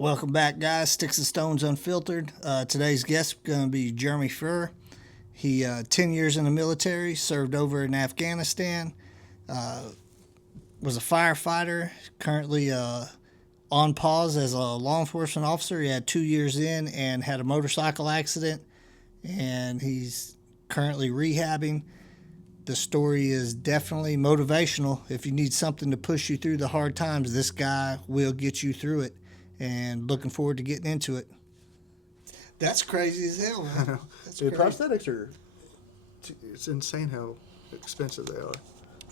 Welcome back, guys. Sticks and Stones Unfiltered. Today's guest is going to be Jeremy Furr. He 10 years in the military, served over in Afghanistan, was a firefighter, currently on pause as a law enforcement officer. He had 2 years in and had a motorcycle accident, and he's currently rehabbing. The story is definitely motivational. If you need something to push you through the hard times, this guy will get you through it. And looking forward to getting into it. That's crazy as hell, man. I know. That's Dude, crazy. prosthetics it's insane how expensive they are.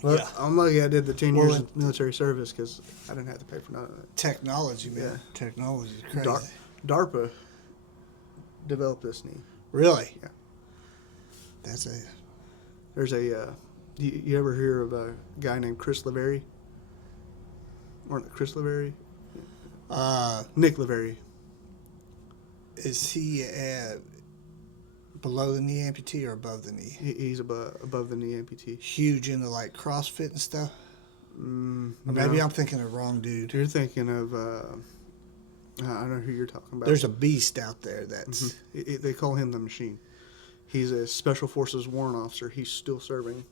Well, Yeah. I'm lucky I did the 10 years of military service because I didn't have to pay for none of that. Technology, man. Yeah. Technology is crazy. DARPA developed this knee. Really? Yeah. There's a... You ever hear of a guy named Chris Lavery? Or Chris Lavery? Nick Lavery. Is he below the knee amputee or above the knee? He's above the knee amputee. Huge into like CrossFit and stuff? Or maybe No. I'm thinking of the wrong dude. You're thinking of... I don't know who you're talking about. There's a beast out there that's... They call him the Machine. He's a Special Forces warrant officer. He's still serving.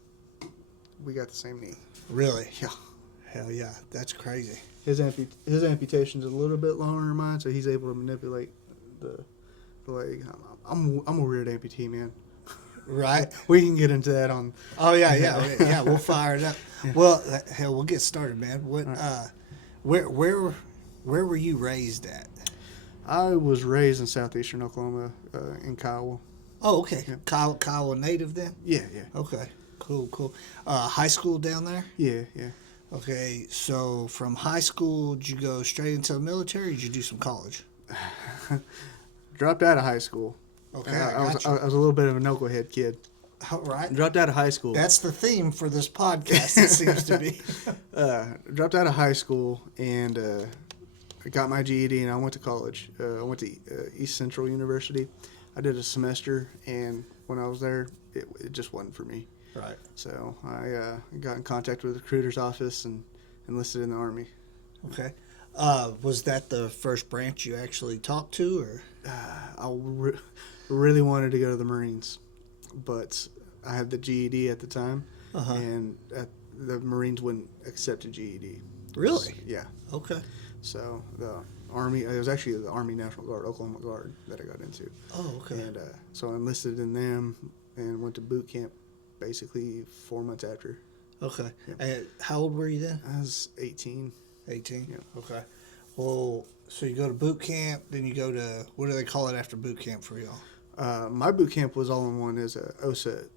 We got the same knee. Really? Yeah. Hell yeah. That's crazy. His amputation's a little bit longer than mine, so he's able to manipulate the leg. I'm a weird amputee, man. Right? We can get into that on. Oh, yeah. We'll fire it up. Yeah. Well, hell, we'll get started, man. What? Right. Where were you raised at? I was raised in southeastern Oklahoma, in Kiowa. Oh, okay. Yeah. Kiowa native then? Yeah. Okay. Cool. High school down there? Yeah. Okay, so from high school, did you go straight into the military or did you do some college? Dropped out of high school. Okay, I was a little bit of a knucklehead kid. All right. Dropped out of high school. That's the theme for this podcast, it seems to be. Dropped out of high school and I got my GED and I went to college. I went to East Central University. I did a semester, and when I was there, it just wasn't for me. Right. So I got in contact with the recruiter's office and enlisted in the Army. Okay. Was that the first branch you actually talked to, or? I really wanted to go to the Marines, but I had the GED at the time, and the Marines wouldn't accept a GED. Really? Yeah. Okay. So the Army, it was actually the Army National Guard, Oklahoma Guard, that I got into. Oh, okay. And so I enlisted in them and went to boot camp basically 4 months after. Okay. Yeah. And how old were you then? I was 18. 18? Yeah. Okay. Well, so you go to boot camp, then you go to, what do they call it after boot camp for y'all? My boot camp was all in one as a OSET,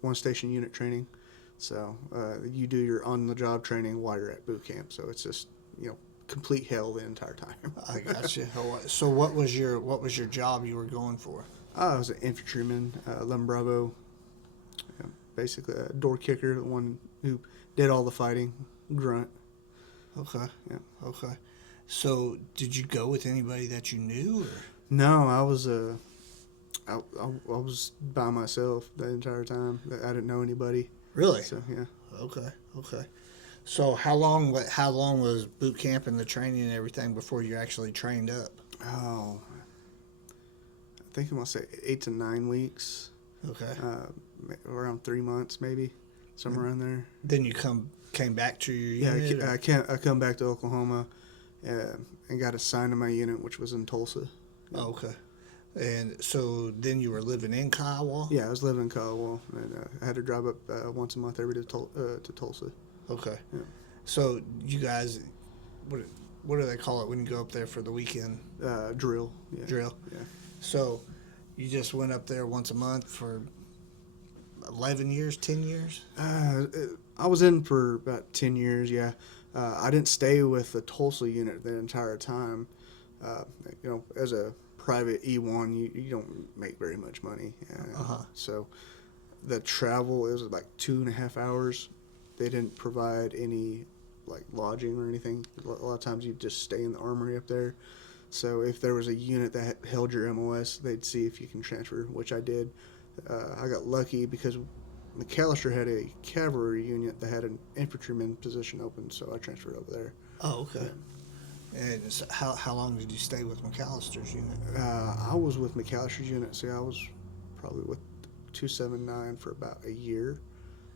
one station unit training. So you do your on-the-job training while you're at boot camp. So it's just, complete hell the entire time. I got you. So what was your job you were going for? I was an infantryman, 11 Bravo, basically a door kicker, the one who did all the fighting, grunt. Okay. Yeah. Okay. So did you go with anybody that you knew? Or? No, I was I was by myself the entire time. I didn't know anybody. Really? So yeah. Okay. So how long was boot camp and the training and everything before you actually trained up? Oh, I think I'm gonna say 8 to 9 weeks. Okay. Around 3 months maybe, somewhere around there. Then you came back to your unit? Yeah, I come back to Oklahoma, and got assigned to my unit, which was in Tulsa. Oh, okay. And so then you were living in Kiowa? Yeah, I was living in Kiowa, and I had to drive up once a month every day to Tulsa. Okay. Yeah. So you guys, what do they call it when you go up there for the weekend? Drill. Yeah. Drill. Yeah. So you just went up there once a month for 11 years, 10 years? I was in for about 10 years, yeah. I didn't stay with the Tulsa unit the entire time. As a private E1, you don't make very much money. So the travel is like 2.5 hours. They didn't provide any lodging or anything. A lot of times you just stay in the armory up there. So if there was a unit that held your MOS, they'd see if you can transfer, which I did. I got lucky because McAllister had a cavalry unit that had an infantryman position open, so I transferred over there. Oh, okay. And so how long did you stay with McAllister's unit? I was with McAllister's unit. See, I was probably with 279 for about a year.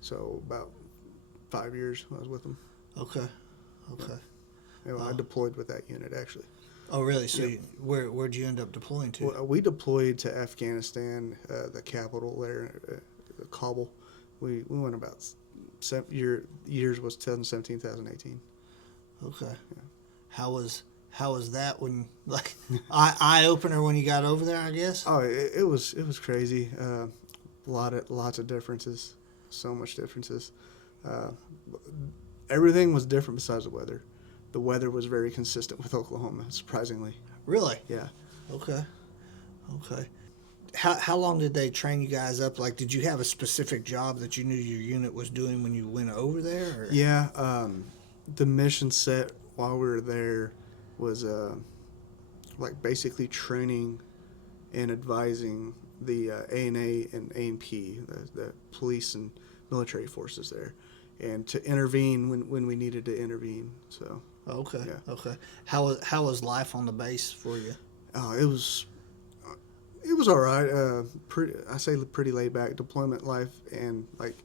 So about 5 years I was with them. Okay. Okay. Yeah, I deployed with that unit actually. Oh, really? So Yep. where'd you end up deploying to? Well, we deployed to Afghanistan, the capital there, Kabul. We went about years was 2017, 2018. Okay. Yeah. How was that when like eye opener when you got over there? I guess. Oh, it was crazy. Lots of differences, so much differences. Uh, Everything was different besides the weather. The weather was very consistent with Oklahoma, surprisingly. Really? Yeah. Okay. Okay. How long did they train you guys up? Like, did you have a specific job that you knew your unit was doing when you went over there? Or? Yeah. The mission set while we were there was like basically training and advising the ANA and A&P, the police and military forces there, and to intervene when we needed to intervene. So. Okay. Yeah. Okay. How was life on the base for you? Oh, it was all right. Pretty laid back. Deployment life and like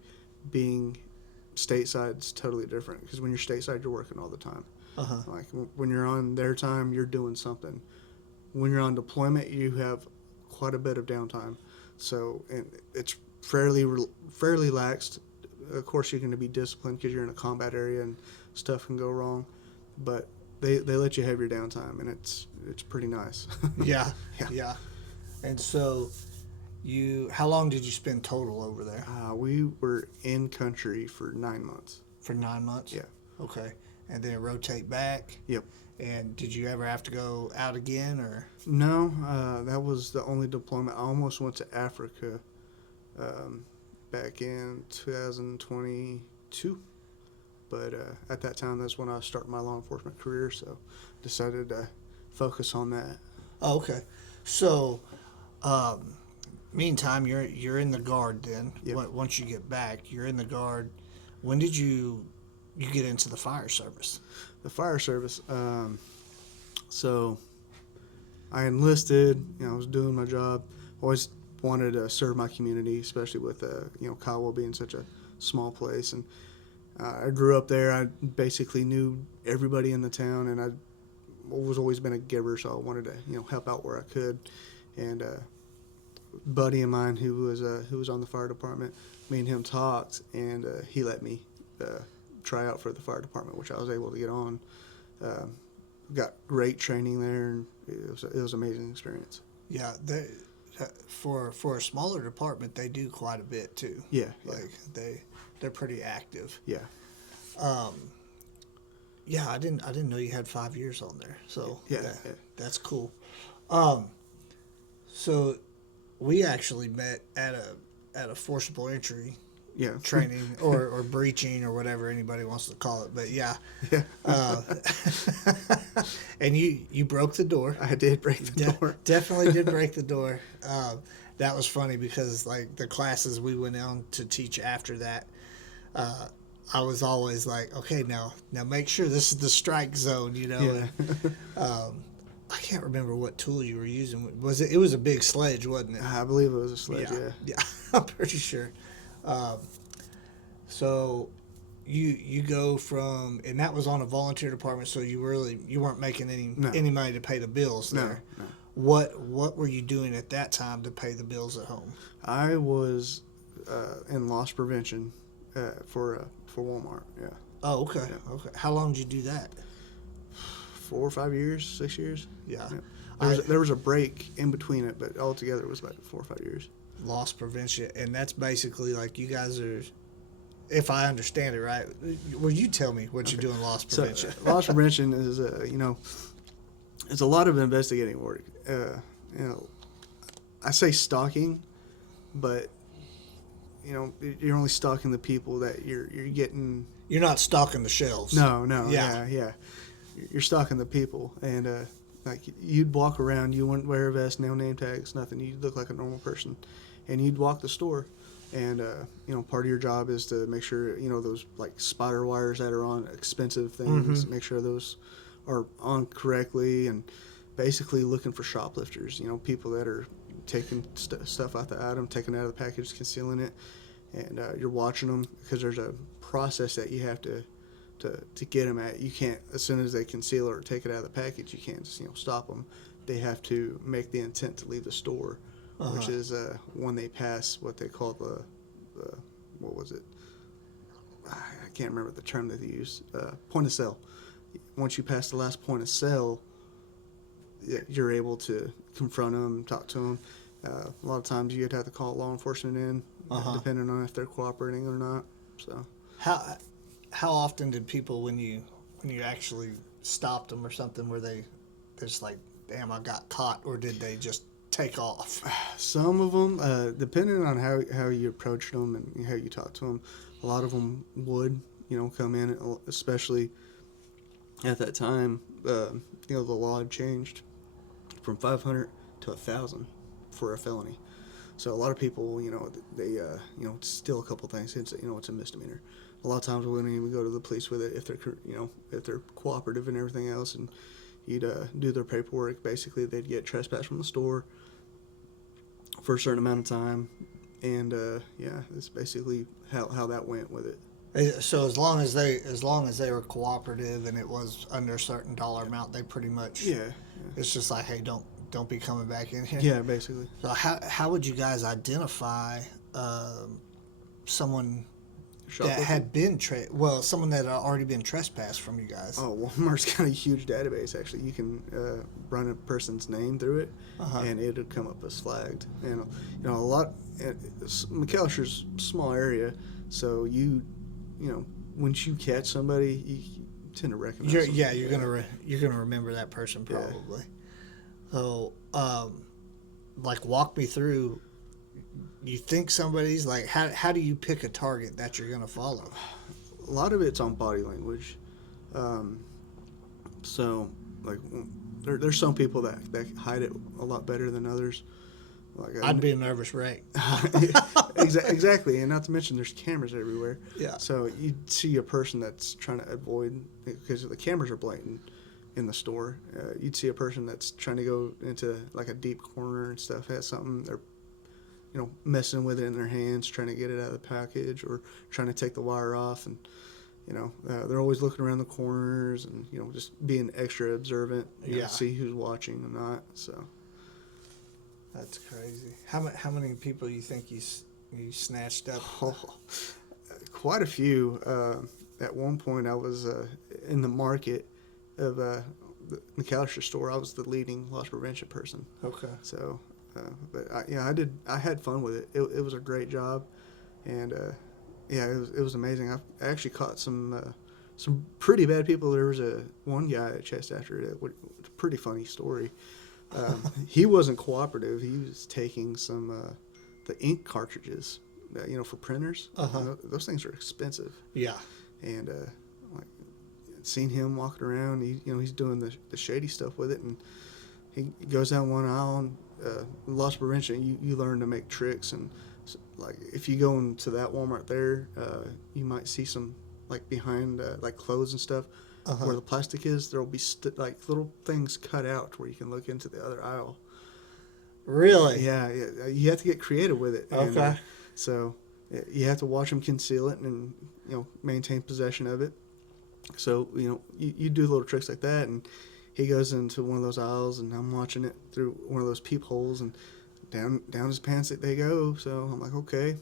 being stateside is totally different because when you're stateside, you're working all the time. Like when you're on their time, you're doing something. When you're on deployment, you have quite a bit of downtime. So and it's fairly laxed. Of course, you're going to be disciplined because you're in a combat area and stuff can go wrong, but they let you have your downtime and it's pretty nice. Yeah. Yeah. And so, how long did you spend total over there? We were in country for 9 months. For 9 months? Yeah. Okay. And then rotate back? Yep. And did you ever have to go out again, or? No, that was the only deployment. I almost went to Africa back in 2022. But at that time, that's when I started my law enforcement career, so decided to focus on that. Oh, okay. So, meantime, you're in the Guard then. Yep. Once you get back, you're in the Guard. When did you get into the fire service? The fire service. So I enlisted. I was doing my job. Always wanted to serve my community, especially with Kiowa being such a small place. And I grew up there. I basically knew everybody in the town, and I was always been a giver, so I wanted to help out where I could. And a buddy of mine who was on the fire department, me and him talked, and he let me try out for the fire department, which I was able to get on. Got great training there, and it was an amazing experience. Yeah, for a smaller department, they do quite a bit too. Yeah, like they're pretty active. Yeah. Yeah, I didn't know you had 5 years on there. So yeah, that's cool. So we actually met at a forcible entry training or breaching or whatever anybody wants to call it. But yeah. And you broke the door. I did break the door. Definitely did break the door. That was funny because like the classes we went on to teach after that, I was always like, okay, now make sure this is the strike zone, Yeah. And, I can't remember what tool you were using. It was a big sledge, wasn't it? I believe it was a sledge. Yeah. I'm pretty sure. So you go from, and that was on a volunteer department, so you weren't making any money to pay the bills there. No. What were you doing at that time to pay the bills at home? I was in loss prevention for Walmart. Yeah. Oh, okay. Yeah. Okay. How long did you do that? 4 or 5 years, 6 years. Yeah. There was a break in between it, but altogether it was about 4 or 5 years. Loss prevention, and that's basically like you guys are, if I understand it right. Well, you tell me what you do in loss prevention. So, loss prevention is it's a lot of investigating work. I say stalking, but you're only stalking the people that you're getting. You're not stalking the shelves. No. Yeah. You're stalking the people, and like you'd walk around, you wouldn't wear a vest, no name tags, nothing. You'd look like a normal person, and you'd walk the store, and part of your job is to make sure those like spider wires that are on expensive things, make sure those are on correctly, and basically looking for shoplifters. People that are taking stuff out the item, taking it out of the package, concealing it, and you're watching them because there's a process that you have to get them at. You can't, as soon as they conceal it or take it out of the package, you can't just stop them. They have to make the intent to leave the store, which is when they pass what they call the what was it? I can't remember the term that they use. Point of sale. Once you pass the last point of sale, you're able to confront them, talk to them. A lot of times you'd have to call law enforcement in, depending on if they're cooperating or not. So how often did people, when you actually stopped them or something, were they just like, damn, I got caught, or did they just take off? Some of them, depending on how you approach them and how you talk to them, a lot of them would, come in, especially at that time. The law had changed from 500 to 1,000 for a felony. So a lot of people, they steal a couple things. It's a misdemeanor. A lot of times we wouldn't even go to the police with it if they're cooperative and everything else, and you'd do their paperwork. Basically, they'd get trespassed from the store for a certain amount of time, and that's basically how that went with it. So as long as they were cooperative and it was under a certain dollar amount, they pretty much It's just like, hey, don't be coming back in here. Yeah, basically. So how would you guys identify someone that had been someone that had already been trespassed from you guys? Oh, Walmart's got a huge database. Actually, you can run a person's name through it, and it'll come up as flagged. And a lot. McAllister's a small area, so once you catch somebody, you tend to recognize them. You're gonna remember that person probably. So, walk me through. You think somebody's like, how do you pick a target that you're gonna follow? A lot of it's on body language. There's some people that hide it a lot better than others. I'd be a nervous wreck. Exactly, and not to mention there's cameras everywhere. Yeah. So you see a person that's trying to avoid, because the cameras are blatant in the store. You'd see a person that's trying to go into like a deep corner and stuff, has something they're messing with it in their hands, trying to get it out of the package or trying to take the wire off, and they're always looking around the corners and just being extra observant, to see who's watching or not. So. That's crazy. How many people you think you snatched up? Oh, quite a few. At one point, I was in the market of the McAllister store. I was the leading loss prevention person. Okay. So, I had fun with it. It was a great job, and it was amazing. I actually caught some pretty bad people. There was one guy that chased after it. It's a pretty funny story. He wasn't cooperative. He was taking some the ink cartridges, for printers. Those things are expensive. Yeah. And seen him walking around. He's doing the shady stuff with it, and he goes down one aisle. And loss prevention, you learn to make tricks, and if you go into that Walmart there, you might see some behind clothes and stuff. Where the plastic is, there will be little things cut out where you can look into the other aisle. Really? Yeah. You have to get creative with it. Okay. And, so you have to watch them conceal it and maintain possession of it. So you do little tricks like that, and he goes into one of those aisles, and I'm watching it through one of those peepholes, and down his pants they go. So I'm like, okay.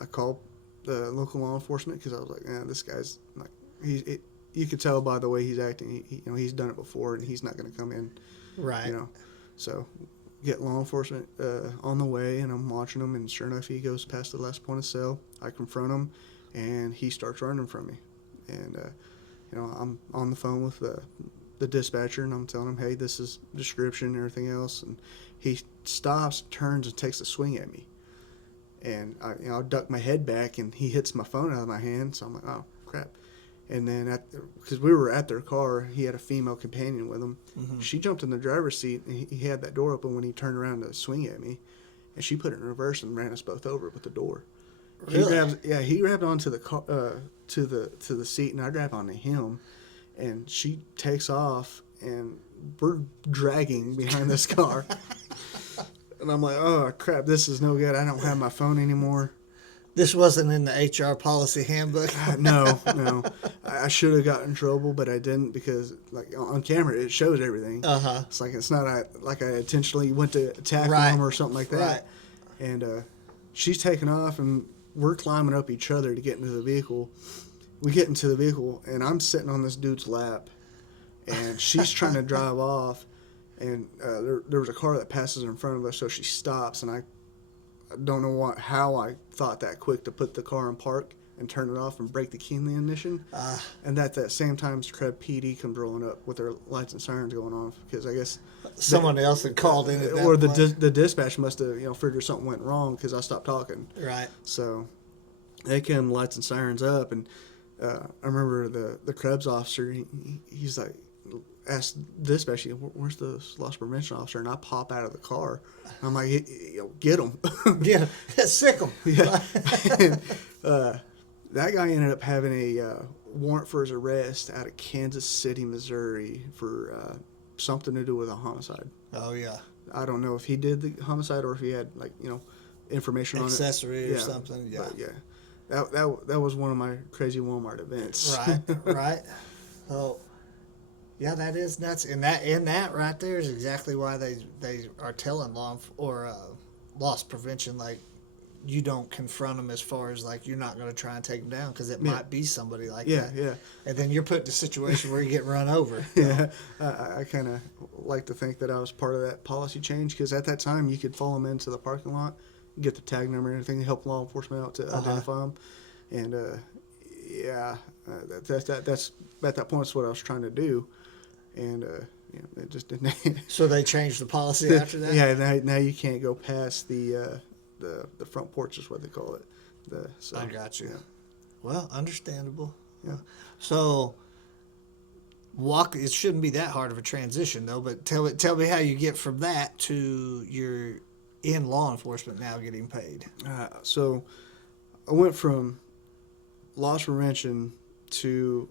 I called the local law enforcement because I was like, this guy's like you could tell by the way he's acting. He's done it before, and he's not going to come in. Right. So get law enforcement on the way, and I'm watching him, and sure enough, he goes past the last point of sale. I confront him, and he starts running from me. And I'm on the phone with the dispatcher, and I'm telling him, hey, this is description and everything else. And he stops, turns, and takes a swing at me. And I duck my head back, and he hits my phone out of my hand. So I'm like, oh crap. And then because we were at their car, he had a female companion with him. Mm-hmm. She jumped in the driver's seat, and he had that door open when he turned around to swing at me, and she put it in reverse and ran us both over with the door. Really? He grabbed onto the car, to the seat, and I grabbed onto him, and she takes off, and we're dragging behind this car. And I'm like, oh, crap, this is no good. I don't have my phone anymore. This wasn't in the HR policy handbook. No. I should have gotten in trouble, but I didn't because, like, on camera, it shows everything. Uh-huh. It's like it's not like I intentionally went to attack Right. them or something like that. Right. And she's taking off, and we're climbing up each other to get into the vehicle. We get into the vehicle, and I'm sitting on this dude's lap, and she's trying to drive off, and there was a car that passes in front of us, so she stops, and I don't know how I thought that quick to put the car in park and turn it off and break the key in the ignition. And at that same time, Scrub PD comes rolling up with their lights and sirens going off because I guess Someone else had called in at that or point. the dispatch must have figured something went wrong because I stopped talking. Right. So they came lights and sirens up, and I remember the Krebs officer. He's like asked dispatch, "Where's the loss prevention officer?" And I pop out of the car. I'm like, "Get him!" Yeah, sick 'em. Yeah. And, that guy ended up having a warrant for his arrest out of Kansas City, Missouri, for something to do with a homicide. Oh yeah, I don't know if he did the homicide or if he had information accessory on it. or something. Yeah, But yeah. That was one of my crazy Walmart events. right, right. Oh, yeah, that is nuts. And that right there is exactly why they are telling loss prevention, like, you don't confront them as far as, like, you're not going to try and take them down because it might be somebody like that. Yeah. And then you're put in a situation where you get run over. Yeah, I kind of like to think that I was part of that policy change because at that time you could follow them into the parking lot, get the tag number and everything, help law enforcement out to identify them, and that's at that point that's what I was trying to do, and it just didn't. So they changed the policy after that? Yeah, now you can't go past the front porch is what they call it. I got you. Yeah. Well, understandable. Yeah. So it shouldn't be that hard of a transition though, but tell me how you get from that to you're in law enforcement now getting paid. So I went from loss prevention to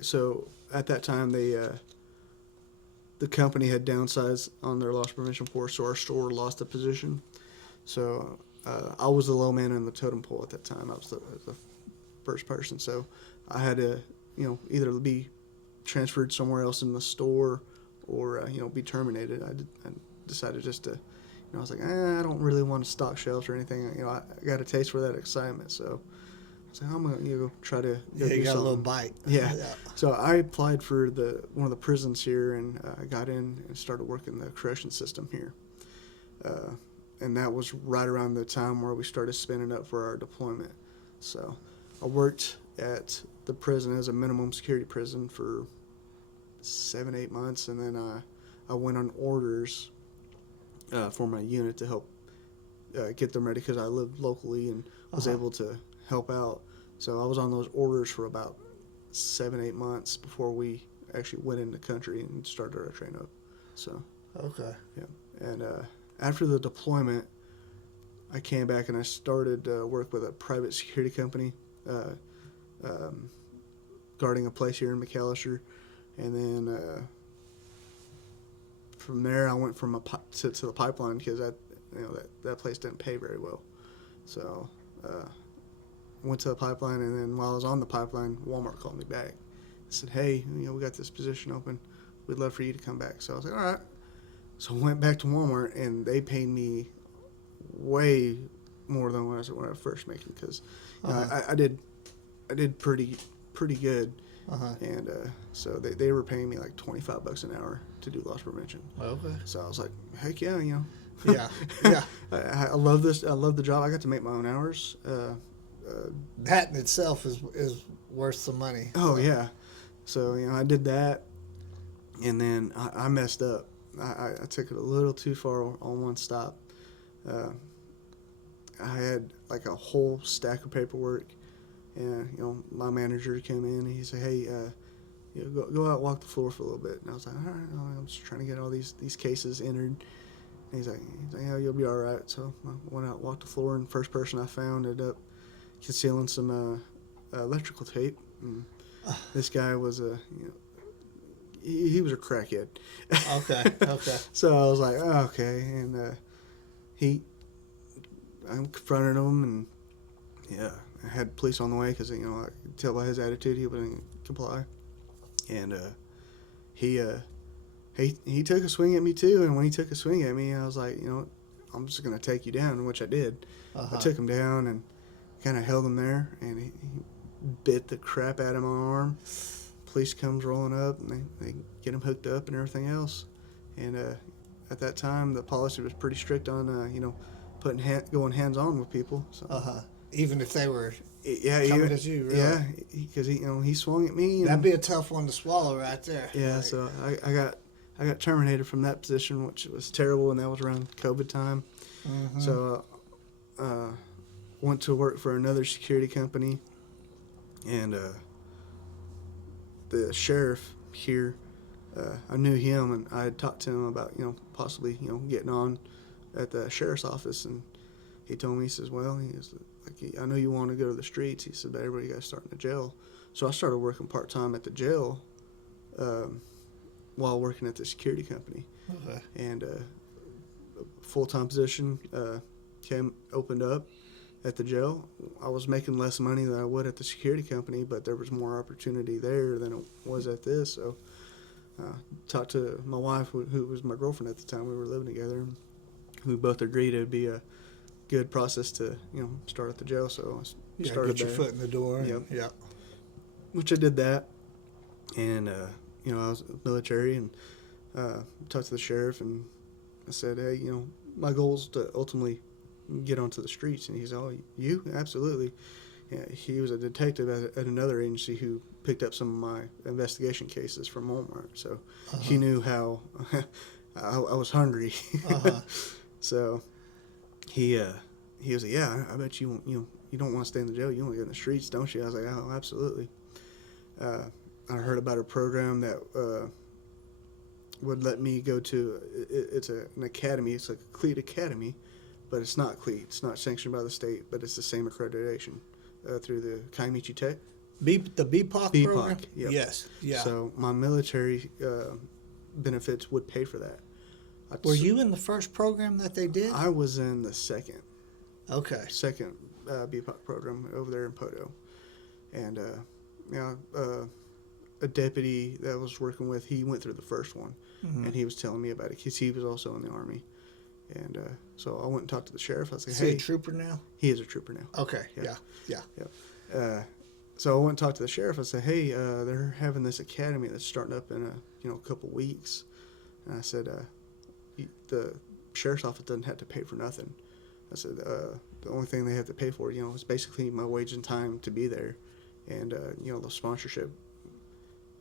so at that time the company had downsized on their loss prevention force, so our store lost a position. So I was the low man in the totem pole at that time. I was the first person, so I had to either be transferred somewhere else in the store or be terminated. I decided just to I was like, I don't really want to stock shelves or anything. I got a taste for that excitement, so I was like, I'm gonna go try to go do you got something. a little bite. Yeah. So I applied for one of the prisons here, and I got in and started working the correction system here. And that was right around the time where we started spinning up for our deployment. So I worked at the prison as a minimum security prison for 7-8 months, and then I went on orders for my unit to help get them ready because I lived locally and was able to help out. So I was on those orders for about 7-8 months before we actually went in the country and started our train up. So Okay. yeah, and after the deployment, I came back and I started work with a private security company, guarding a place here in McAllister, and then from there I went from to the pipeline because that place didn't pay very well, so went to the pipeline, and then while I was on the pipeline, Walmart called me back. They said, "Hey, we got this position open. We'd love for you to come back." So I was like, "All right." So I went back to Walmart, and they paid me way more than what I was first making because I did pretty good, and so they were paying me like $25 an hour to do loss prevention. Okay. So I was like, heck yeah, Yeah. I love this. I love the job. I got to make my own hours. That in itself is worth some money. Oh yeah. So I did that, and then I messed up. I took it a little too far on one stop. I had like a whole stack of paperwork, and my manager came in and he said, "Hey, go out and walk the floor for a little bit." And I was like, "All right, I'm just trying to get all these cases entered." And he's like, "Yeah, you'll be all right." So I went out, walked the floor, and first person I found ended up concealing some electrical tape. And this guy was he was a crackhead. Okay. Okay. So I was like, oh, okay, and I confronted him, and yeah, I had police on the way because I could tell by his attitude he wouldn't comply, and he took a swing at me too, and when he took a swing at me, I was like, I'm just gonna take you down, which I did. I took him down and kind of held him there, and he bit the crap out of my arm. Police comes rolling up, and they get him hooked up and everything else. And at that time, the policy was pretty strict on going hands on with people. So, Even if they were yeah, coming at you, really? Yeah, because he swung at me. And, That'd be a tough one to swallow right there. Yeah, Like, so I got terminated from that position, which was terrible, and that was around COVID time. mm-hmm. So went to work for another security company, and the sheriff here, I knew him, and I had talked to him about possibly getting on at the sheriff's office, and he told me, he says, well, I know you want to go to the streets. He said, but everybody got to start in the jail. So I started working part-time at the jail while working at the security company. Okay. And a full-time position opened up at the jail. I was making less money than I would at the security company, but there was more opportunity there than it was at this. So talked to my wife, who was my girlfriend at the time. We were living together. And we both agreed it would be a good process to start at the jail. So I started get your there. foot in the door. Yep. Yeah. Which I did that, and I was military, and talked to the sheriff, and I said, hey, my goal is to ultimately get onto the streets. And he said, oh, you? Absolutely. Yeah, he was a detective at another agency who picked up some of my investigation cases from Walmart, so he knew how I was hungry. So he was like, yeah, I bet you don't want to stay in the jail, you want to get in the streets, don't you? I was like, oh, absolutely. I heard about a program that would let me go to, it's an academy, it's like a cleat academy, but it's not cleat, it's not sanctioned by the state, but it's the same accreditation through the Kaimichi Tech. The BPOC program? Yep. Yes. Yeah. So my military benefits would pay for that. Were you in the first program that they did? I was in the second BPOC program over there in Poto. And a deputy that I was working with, he went through the first one, and he was telling me about it because he was also in the Army. And so I went and talked to the sheriff. I was like, Is hey. he a trooper now? He is a trooper now. Okay, Yep. yeah. So I went and talked to the sheriff. I said, hey, they're having this academy that's starting up in a couple weeks. And I said, the sheriff's office doesn't have to pay for nothing. I said, the only thing they have to pay for, is basically my wage and time to be there. And, the sponsorship,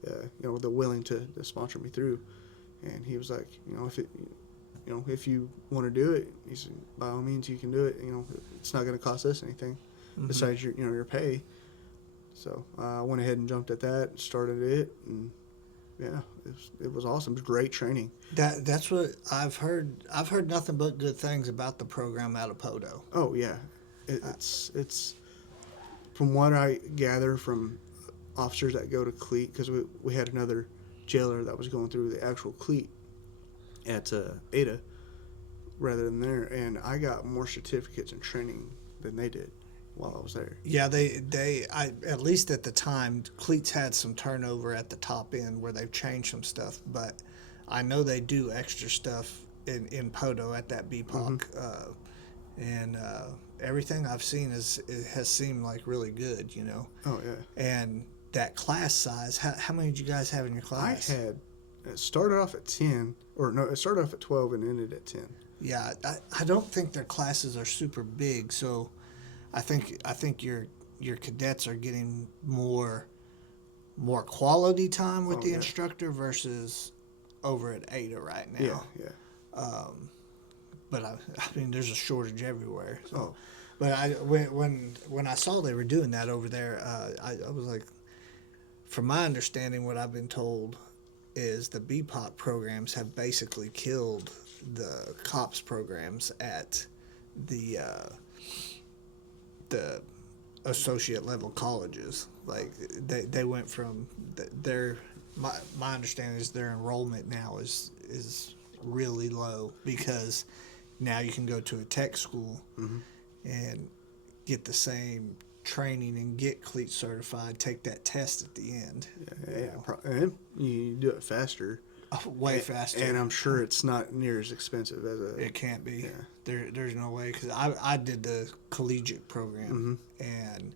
they're willing to sponsor me through. And he was like, if you want to do it, he said, by all means you can do it. It's not going to cost us anything besides your pay. So I went ahead and jumped at that, started it, and yeah, it was awesome. It was great training. That's what I've heard. I've heard nothing but good things about the program out of Poto. Oh yeah, it's from what I gather from officers that go to cleat, because we had another jailer that was going through the actual cleat at Ada rather than there, and I got more certificates and training than they did while I was there. Yeah, I at least at the time, cleats had some turnover at the top end where they've changed some stuff, but I know they do extra stuff in Poto at that BPOC, and everything I've seen has seemed like really good, Oh yeah. And that class size, how many did you guys have in your class? It started off at 10, or no, it started off at 12 and ended at 10. Yeah, I don't think their classes are super big, so I think your cadets are getting more quality time with the instructor versus over at Ada right now. Yeah. But I mean, there's a shortage everywhere. So. Oh. But when I saw they were doing that over there, I was like, from my understanding, what I've been told is the BPOC programs have basically killed the COPS programs at the associate level colleges. Like they went from their my understanding is their enrollment now is really low because now you can go to a tech school and get the same training and get cleat certified, take that test at the end. And you do it faster. Way faster. And I'm sure it's not near as expensive as It can't be. There's no way, because I did the collegiate program, and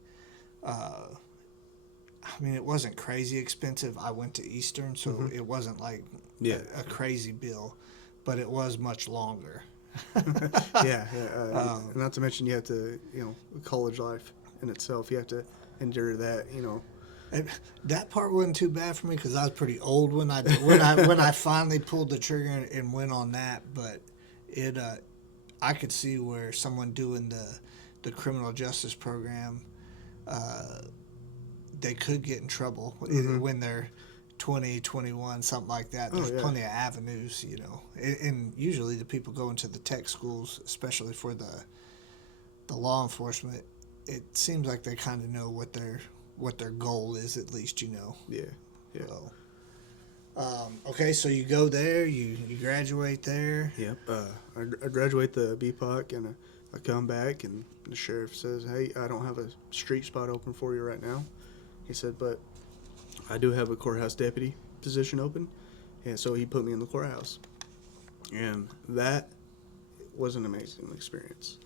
I mean, it wasn't crazy expensive. I went to Eastern, so it wasn't like a crazy bill, but it was much longer. Not to mention you have to, college life in itself. You have to endure that, And that part wasn't too bad for me because I was pretty old when I finally pulled the trigger and went on that. But I could see where someone doing the criminal justice program, they could get in trouble when they're 20, 21, something like that. There's plenty of avenues, and usually the people going to the tech schools, especially for the law enforcement, it seems like they kind of know what their goal is, at least, Yeah. So, okay, so you go there, you graduate there. Yep. I graduate the BPOC, and I come back, and the sheriff says, "Hey, I don't have a street spot open for you right now." He said, "But I do have a courthouse deputy position open," and so he put me in the courthouse, and that was an amazing experience.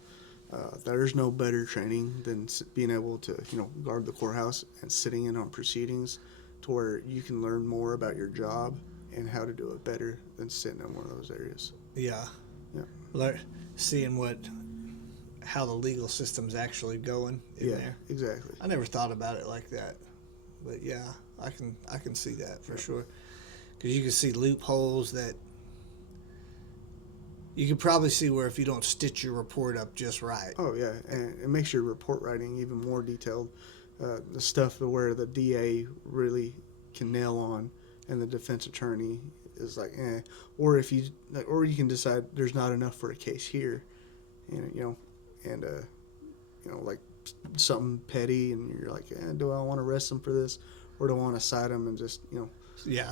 There's no better training than being able to, guard the courthouse and sitting in on proceedings to where you can learn more about your job and how to do it better than sitting in one of those areas. Yeah. Seeing how the legal system's actually going in there. Exactly. I never thought about it like that, but yeah, I can see that for sure. Because you can see loopholes that you could probably see where if you don't stitch your report up just right. Oh, yeah, and it makes your report writing even more detailed. The stuff where the DA really can nail on and the defense attorney is like, eh. Or you can decide there's not enough for a case here, like something petty, and you're like, do I want to arrest them for this, or do I want to cite them and just,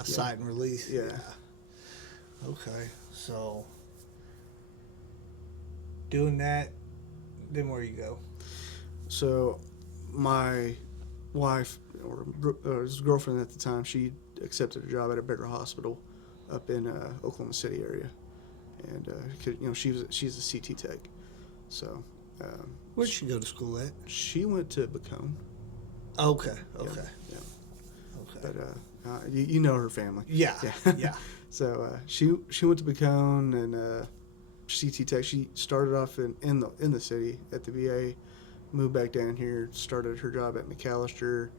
cite and release. Yeah. Okay, so doing that, then where you go? So my wife, or his girlfriend at the time, she accepted a job at a bigger hospital up in Oklahoma City area, and she's a CT tech. So where'd she go to school at? She went to Bacone. Okay. Yeah. Okay. But you know her family. Yeah. So she went to Bacone, and CT tech. She started off in the city at the VA, moved back down here, started her job at McAllister,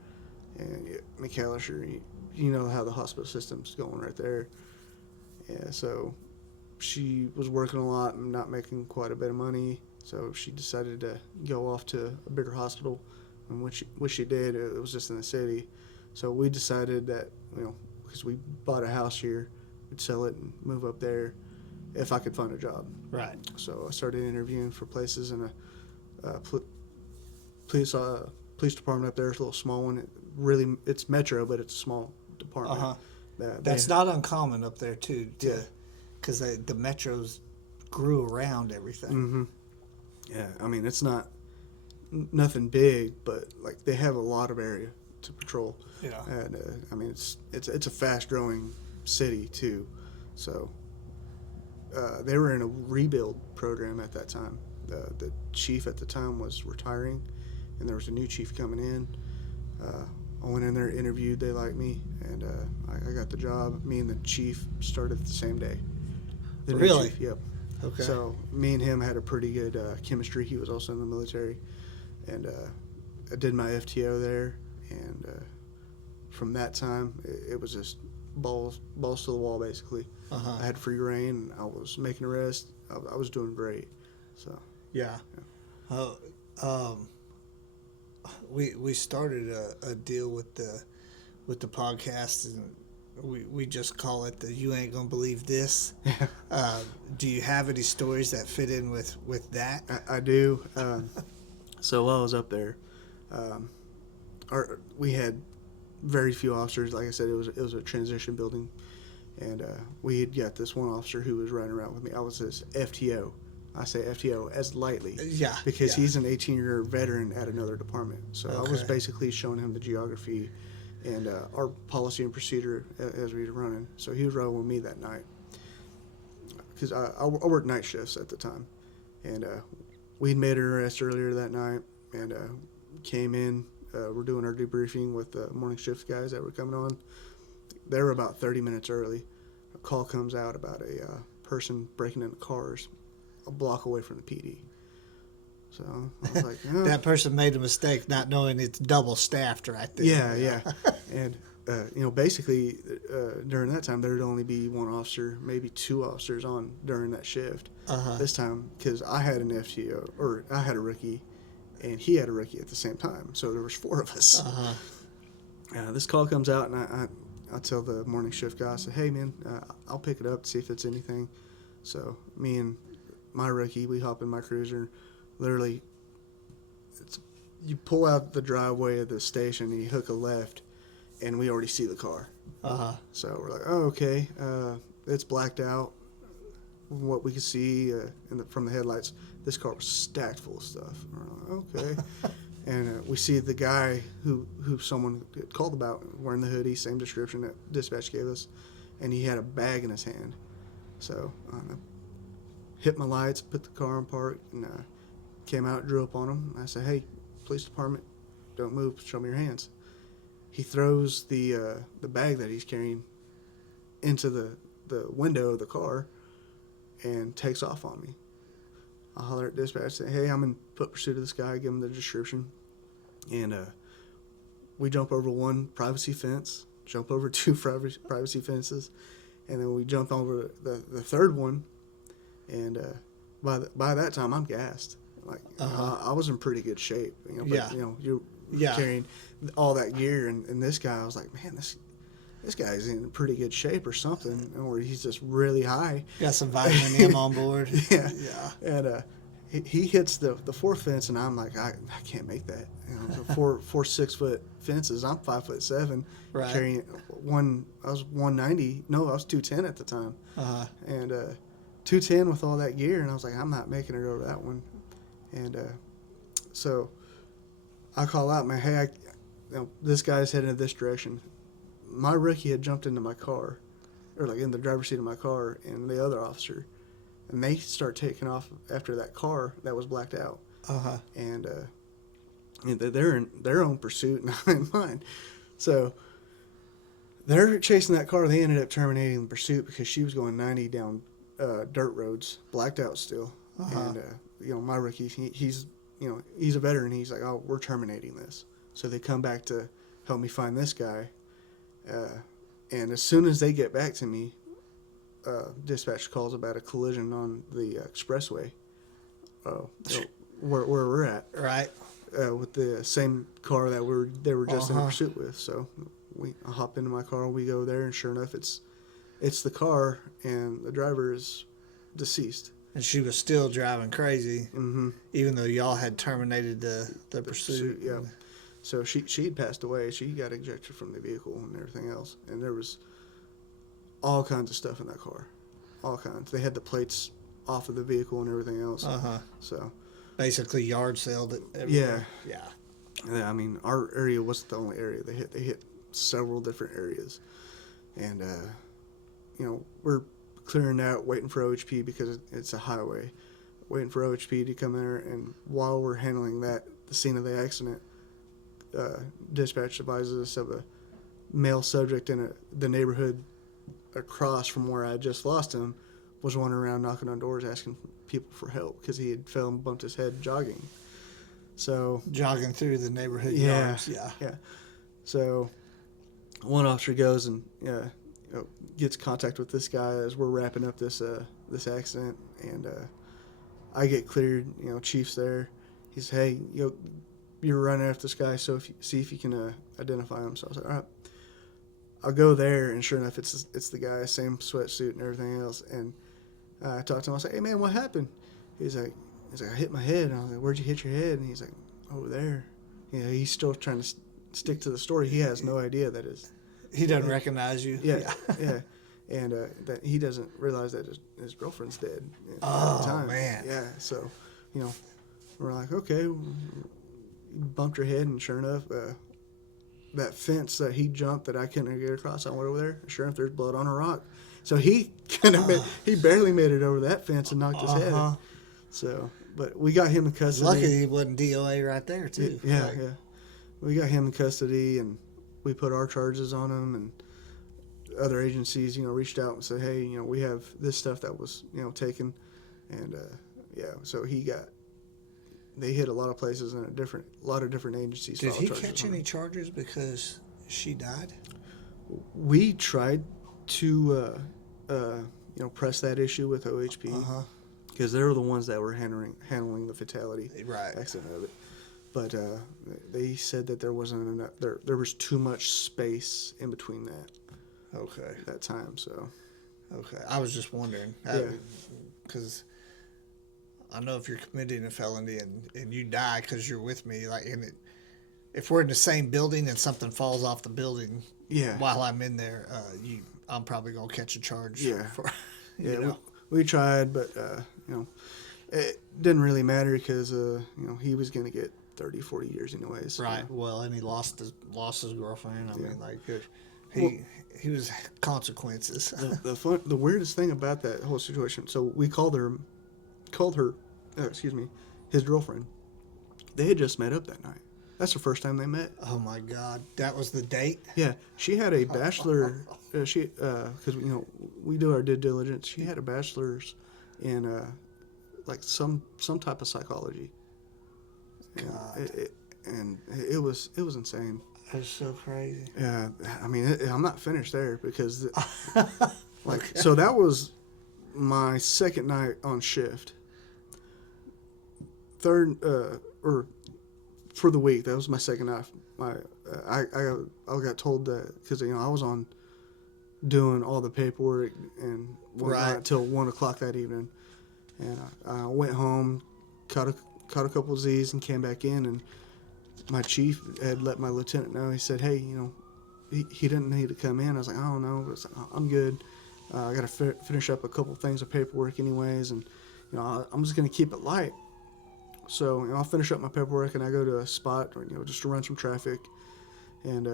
and McAllister, you know how the hospital system's going right there. Yeah, so she was working a lot and not making quite a bit of money, so she decided to go off to a bigger hospital, and which she did. It was just in the city, so we decided that, because we bought a house here, we'd sell it and move up there if I could find a job. Right. So I started interviewing for places, and a police department up there is a little small one. It's metro, but it's a small department. That's not uncommon up there too. Because the metros grew around everything. Mm-hmm. Yeah, I mean, it's not nothing big, but like they have a lot of area to patrol. Yeah. And I mean, it's a fast growing city too, so. They were in a rebuild program at that time. The chief at the time was retiring, and there was a new chief coming in. I went in there, interviewed, they liked me, and I got the job. Me and the chief started the same day. The really? Chief, yep. Okay. So me and him had a pretty good chemistry. He was also in the military, and I did my FTO there, and from that time, it was just balls to the wall, basically. I had free reign. I was making arrests. I was doing great. So yeah. We started a deal with the podcast, and we just call it the "You Ain't Gonna Believe This." Do you have any stories that fit in with that? I do. So while I was up there, we had very few officers. Like I said, it was a transition building, and we had got this one officer who was running around with me. I was his FTO. I say FTO as lightly, Yeah, because yeah. he's an 18-year veteran at another department. So I was Okay. basically showing him the geography and our policy and procedure as we were running. So he was running with me that night, because I worked night shifts at the time, and we'd made an arrest earlier that night, and came in. We're doing our debriefing with the morning shift guys that were coming on. They were about 30 minutes early. A call comes out about a person breaking into cars a block away from the PD. So I was like, oh. That person made a mistake not knowing it's double staffed right there. Yeah. And, basically, during that time, there would only be one officer, maybe two officers on during that shift. This time, because I had an FTO, or I had a rookie, and he had a rookie at the same time. So there was four of us. This call comes out, and I tell the morning shift guy, I say, hey, man, I'll pick it up to see if it's anything. So me and my rookie, we hop in my cruiser. Literally, you pull out the driveway of the station and you hook a left, and we already see the car. So we're like, oh, okay, it's blacked out. From what we could see from the headlights, this car was stacked full of stuff. We're like, okay. And we see the guy who someone called about, wearing the hoodie, same description that dispatch gave us, and he had a bag in his hand. So I hit my lights, put the car in park, and came out, drew up on him. I said, hey, police department, don't move, show me your hands. He throws the bag that he's carrying into the window of the car and takes off on me. I holler at dispatch, say, hey, I'm in foot pursuit of this guy, give him the description. And we jump over one privacy fence, jump over two privacy fences, and then we jump over the third one. And by that time, I'm gassed. Like I was in pretty good shape. But, you're carrying all that gear, and this guy, I was like, man, this guy's in pretty good shape or something, or he's just really high. Got some vitamin M on board. Yeah. And he hits the fourth fence, and I'm like, I can't make that. The four 6 foot fences. I'm 5'7", right. Carrying one. I was 190. No, I was 210 at the time. And 210 with all that gear, and I was like, I'm not making it over that one. And so I call out, man, hey, this guy's heading in this direction. My rookie had jumped into my car, or like in the driver's seat of my car, and the other officer, and they start taking off after that car that was blacked out. And they're in their own pursuit, not in mine. So they're chasing that car. They ended up terminating the pursuit because she was going 90 down dirt roads, blacked out still. And my rookie, he's a veteran. He's like, oh, we're terminating this. So they come back to help me find this guy. And as soon as they get back to me, dispatch calls about a collision on the expressway, where we're at, right, with the same car that they were just in pursuit with. So I hop into my car, we go there, and sure enough, it's the car, and the driver is deceased. And she was still driving crazy, even though y'all had terminated the pursuit. Yeah. So she'd passed away. She got ejected from the vehicle and everything else. And there was all kinds of stuff in that car. All kinds. They had the plates off of the vehicle and everything else. So basically yard sailed it everywhere. Yeah. I mean, our area wasn't the only area. They hit several different areas. And, we're clearing out, waiting for OHP because it's a highway. Waiting for OHP to come there. And while we're handling the scene of the accident, dispatch advises us of a male subject in the neighborhood across from where I just lost him was wandering around knocking on doors asking people for help because he had fell and bumped his head jogging. So jogging through the neighborhood yards. Yeah. So one officer goes and gets contact with this guy as we're wrapping up this accident, and I get cleared. Chief's there. He says, "Hey, you're running after this guy, so see if you can identify him." So I was like, all right. I'll go there, and sure enough, it's the guy, same sweatsuit and everything else. And I talked to him. I was like, hey, man, what happened? He's like, I hit my head. And I was like, where'd you hit your head? And he's like, over there. He's still trying to stick to the story. He has no idea that He doesn't recognize you. yeah. And that he doesn't realize that his girlfriend's dead at the Oh time. man. Yeah. So, we're like, okay, bumped her head, and sure enough, that fence that he jumped that I couldn't get across, I went over there. Sure enough, there's blood on a rock. So he he barely made it over that fence and knocked his head. So, but we got him in custody. Lucky he wasn't DOA right there too. Yeah. We got him in custody, and we put our charges on him, and other agencies, reached out and said, hey, we have this stuff that was, taken, and so they hit a lot of places and a lot of different agencies. Did he catch any charges because she died? We tried to, press that issue with OHP because they were the ones that were handling the fatality accident of it. But they said that there wasn't enough. There was too much space in between that. Okay. That time, so. Okay, I was just wondering. Because I know if you're committing a felony and you die because you're with me, if we're in the same building and something falls off the building, while I'm in there, I'm probably gonna catch a charge. Yeah. You know? We tried, but it didn't really matter because he was gonna get 30, 40 years anyways. Right. Well, and he lost his girlfriend. I mean, he was consequences. The weirdest thing about that whole situation. So we called her, his girlfriend. They had just met up that night. That's the first time they met. Oh my God, that was the date. Yeah, she had a bachelor. Because we do our due diligence. She had a bachelor's in some type of psychology. God. And it was insane. That's so crazy. Yeah, I mean, I'm not finished there because, so that was my second night on shift. Third, or for the week, that was my second night. I got told that because I was on doing all the paperwork and whatnot until 1:00 that evening, and I went home, caught a couple of Z's and came back in, and my chief had let my lieutenant know. He said, hey, he didn't need to come in. I was like, I don't know. I was like, I'm good. I got to finish up a couple things of paperwork anyways, and I'm just going to keep it light. So I'll finish up my paperwork, and I go to a spot, just to run some traffic, and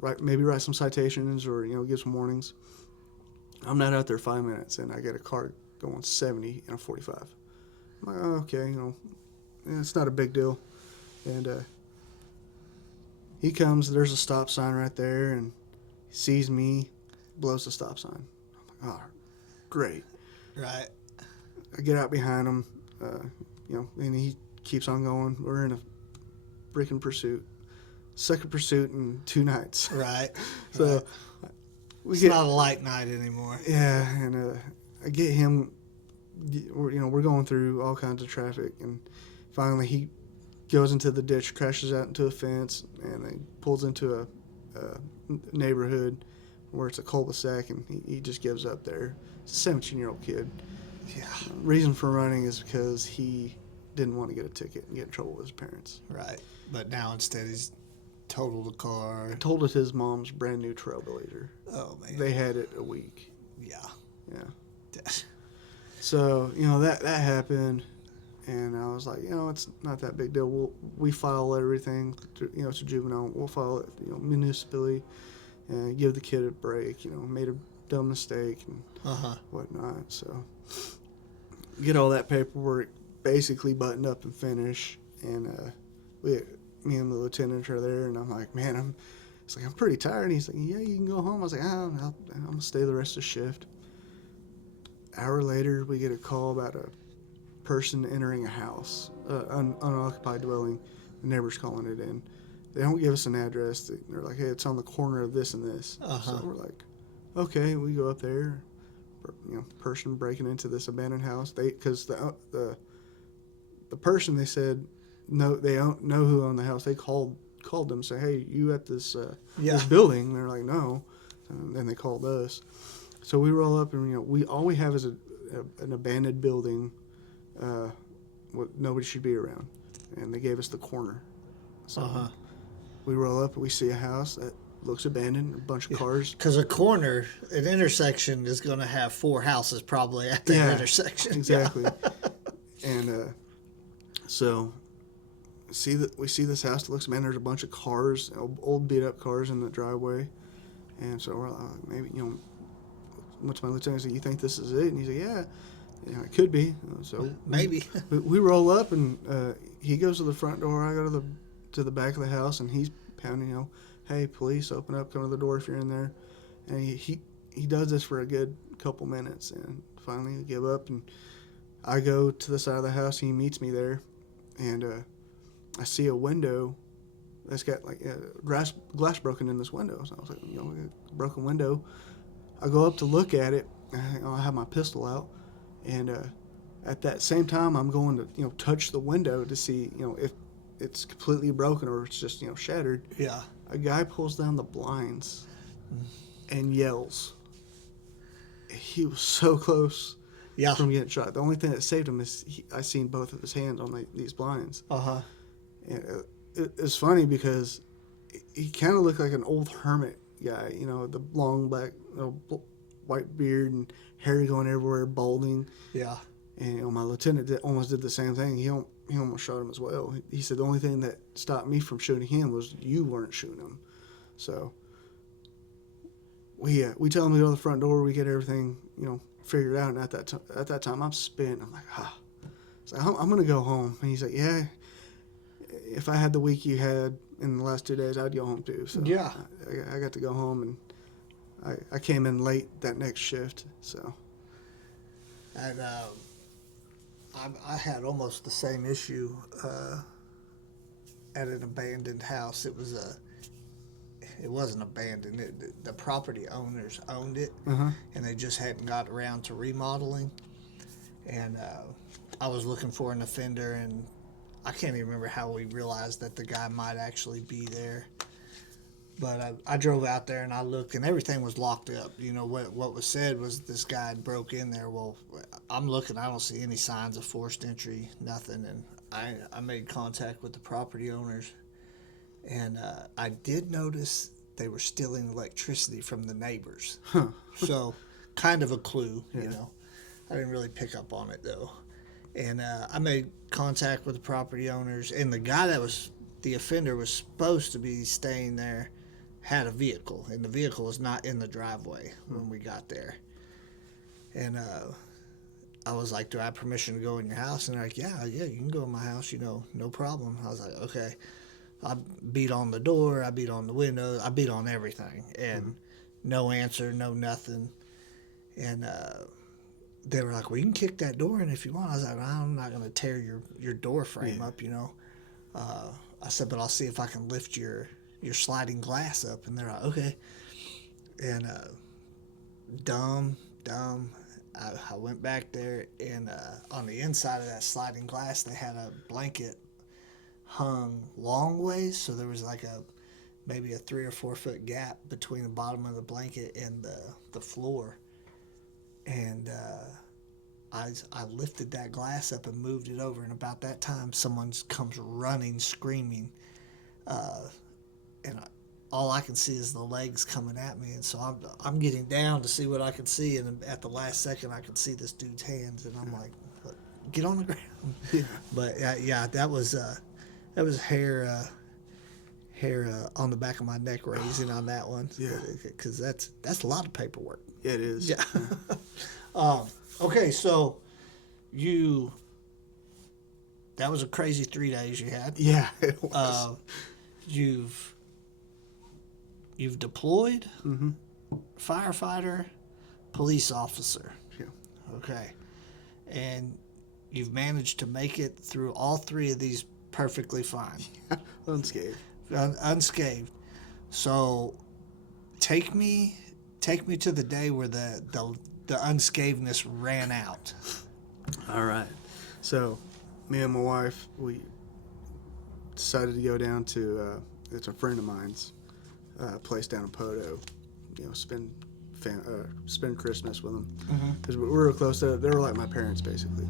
write some citations or give some warnings. I'm not out there 5 minutes, and I get a car going 70 in a 45. I'm like, oh, okay, it's not a big deal. And he comes, there's a stop sign right there, and he sees me, blows the stop sign. I'm like, oh, great. Right. I get out behind him, and he keeps on going. We're in a freaking pursuit. Second pursuit in 2 nights. Right. So it's not a light night anymore. Yeah, and I get him, we're going through all kinds of traffic, and finally he goes into the ditch, crashes out into a fence, and then pulls into a neighborhood where it's a cul-de-sac, and he just gives up there. It's a 17-year-old kid. Yeah. Reason for running is because he didn't want to get a ticket and get in trouble with his parents. Right. But now instead he's totaled the car. Totaled his mom's brand new Trailblazer. Oh, man. They had it a week. Yeah. Yeah. So, that happened. And I was like, it's not that big deal. We file everything. It's a juvenile. We'll file it, municipally, and give the kid a break. Made a dumb mistake and whatnot. So get all that paperwork basically buttoned up and finished. And me and the lieutenant are there, and I'm like, man, I'm pretty tired. And he's like, yeah, you can go home. I was like, I'm gonna stay the rest of the shift. Hour later, we get a call about a person entering a house, unoccupied dwelling. The neighbor's calling it in. They don't give us an address. They're like, hey, it's on the corner of this and this. So we're like, okay. We go up there. Person breaking into this abandoned house. Because the person, they said no, they don't know who owned the house. They called them, say, hey, you at this this building? And they're like, no. And then they called us. So we roll up, and all we have is an abandoned building. Nobody should be around, and they gave us the corner. So we roll up and we see a house that looks abandoned, a bunch of cars. Because an intersection is going to have 4 houses probably at that intersection. Exactly. And so we see this house that looks abandoned. There's a bunch of cars, old beat up cars in the driveway. And so we're like, maybe, went to my lieutenant and said, you think this is it? And he's like, yeah, it could be. So maybe. we roll up and he goes to the front door. I go to the back of the house and he's pounding, hey, police, open up, come to the door if you're in there. And he does this for a good couple minutes, and finally I give up, and I go to the side of the house. He meets me there, and I see a window that's got like glass broken in this window. So I was like, a broken window. I go up to look at it. I have my pistol out, and at that same time, I'm going to touch the window to see if it's completely broken or it's just shattered. Yeah. A guy pulls down the blinds and yells. He was so close from getting shot. The only thing that saved him is I seen both of his hands on these blinds. Uh-huh. And it's funny because he kind of looked like an old hermit guy, the long black, white beard and hair going everywhere, balding. Yeah. And my lieutenant almost did the same thing. He almost shot him as well. He said the only thing that stopped me from shooting him was you weren't shooting him. So we tell him to go to the front door. We get everything figured out. And at that time I'm spent. I'm like, So I'm gonna go home. And he's like, yeah. If I had the week you had in the last 2 days, I'd go home too. So yeah, I got to go home, and I came in late that next shift. So and I had almost the same issue at an abandoned house. It wasn't abandoned. The property owners owned it, and they just hadn't got around to remodeling. And I was looking for an offender, and I can't even remember how we realized that the guy might actually be there. But I drove out there and I looked, and everything was locked up. What was said was this guy had broke in there. Well, I'm looking, I don't see any signs of forced entry, nothing. And I made contact with the property owners, and I did notice they were stealing electricity from the neighbors. So kind of a clue, I didn't really pick up on it though. And I made contact with the property owners, and the guy that was the offender was supposed to be staying there had a vehicle, and the vehicle was not in the driveway when we got there. And I was like, do I have permission to go in your house? And they're like, yeah, you can go in my house, no problem. I was like, okay. I beat on the door, I beat on the window, I beat on everything, and no answer, no nothing. And they were like, well, you can kick that door in if you want. I was like, I'm not going to tear your door frame up, I said, but I'll see if I can lift your sliding glass up. And they're like, okay. And dumb. I went back there, and on the inside of that sliding glass, they had a blanket hung long ways. So there was maybe a 3 or 4 foot gap between the bottom of the blanket and the floor. And I lifted that glass up and moved it over, and about that time, someone comes running, screaming, and all I can see is the legs coming at me, and so I'm getting down to see what I can see, and at the last second, I can see this dude's hands, and I'm like, get on the ground. Yeah. But yeah, that was hair on the back of my neck raising on that one. Yeah, because that's a lot of paperwork. Yeah, it is. Yeah. Okay, so that was a crazy 3 days you had. Yeah, it was. You've deployed, firefighter, police officer. Yeah. Okay. And you've managed to make it through all 3 of these perfectly fine. Unscathed. Unscathed. So take me to the day where the unscathedness ran out. All right. So me and my wife, we decided to go down to it's a friend of mine's place down in Poto. Spend Christmas with them because we were close to. They were like my parents basically.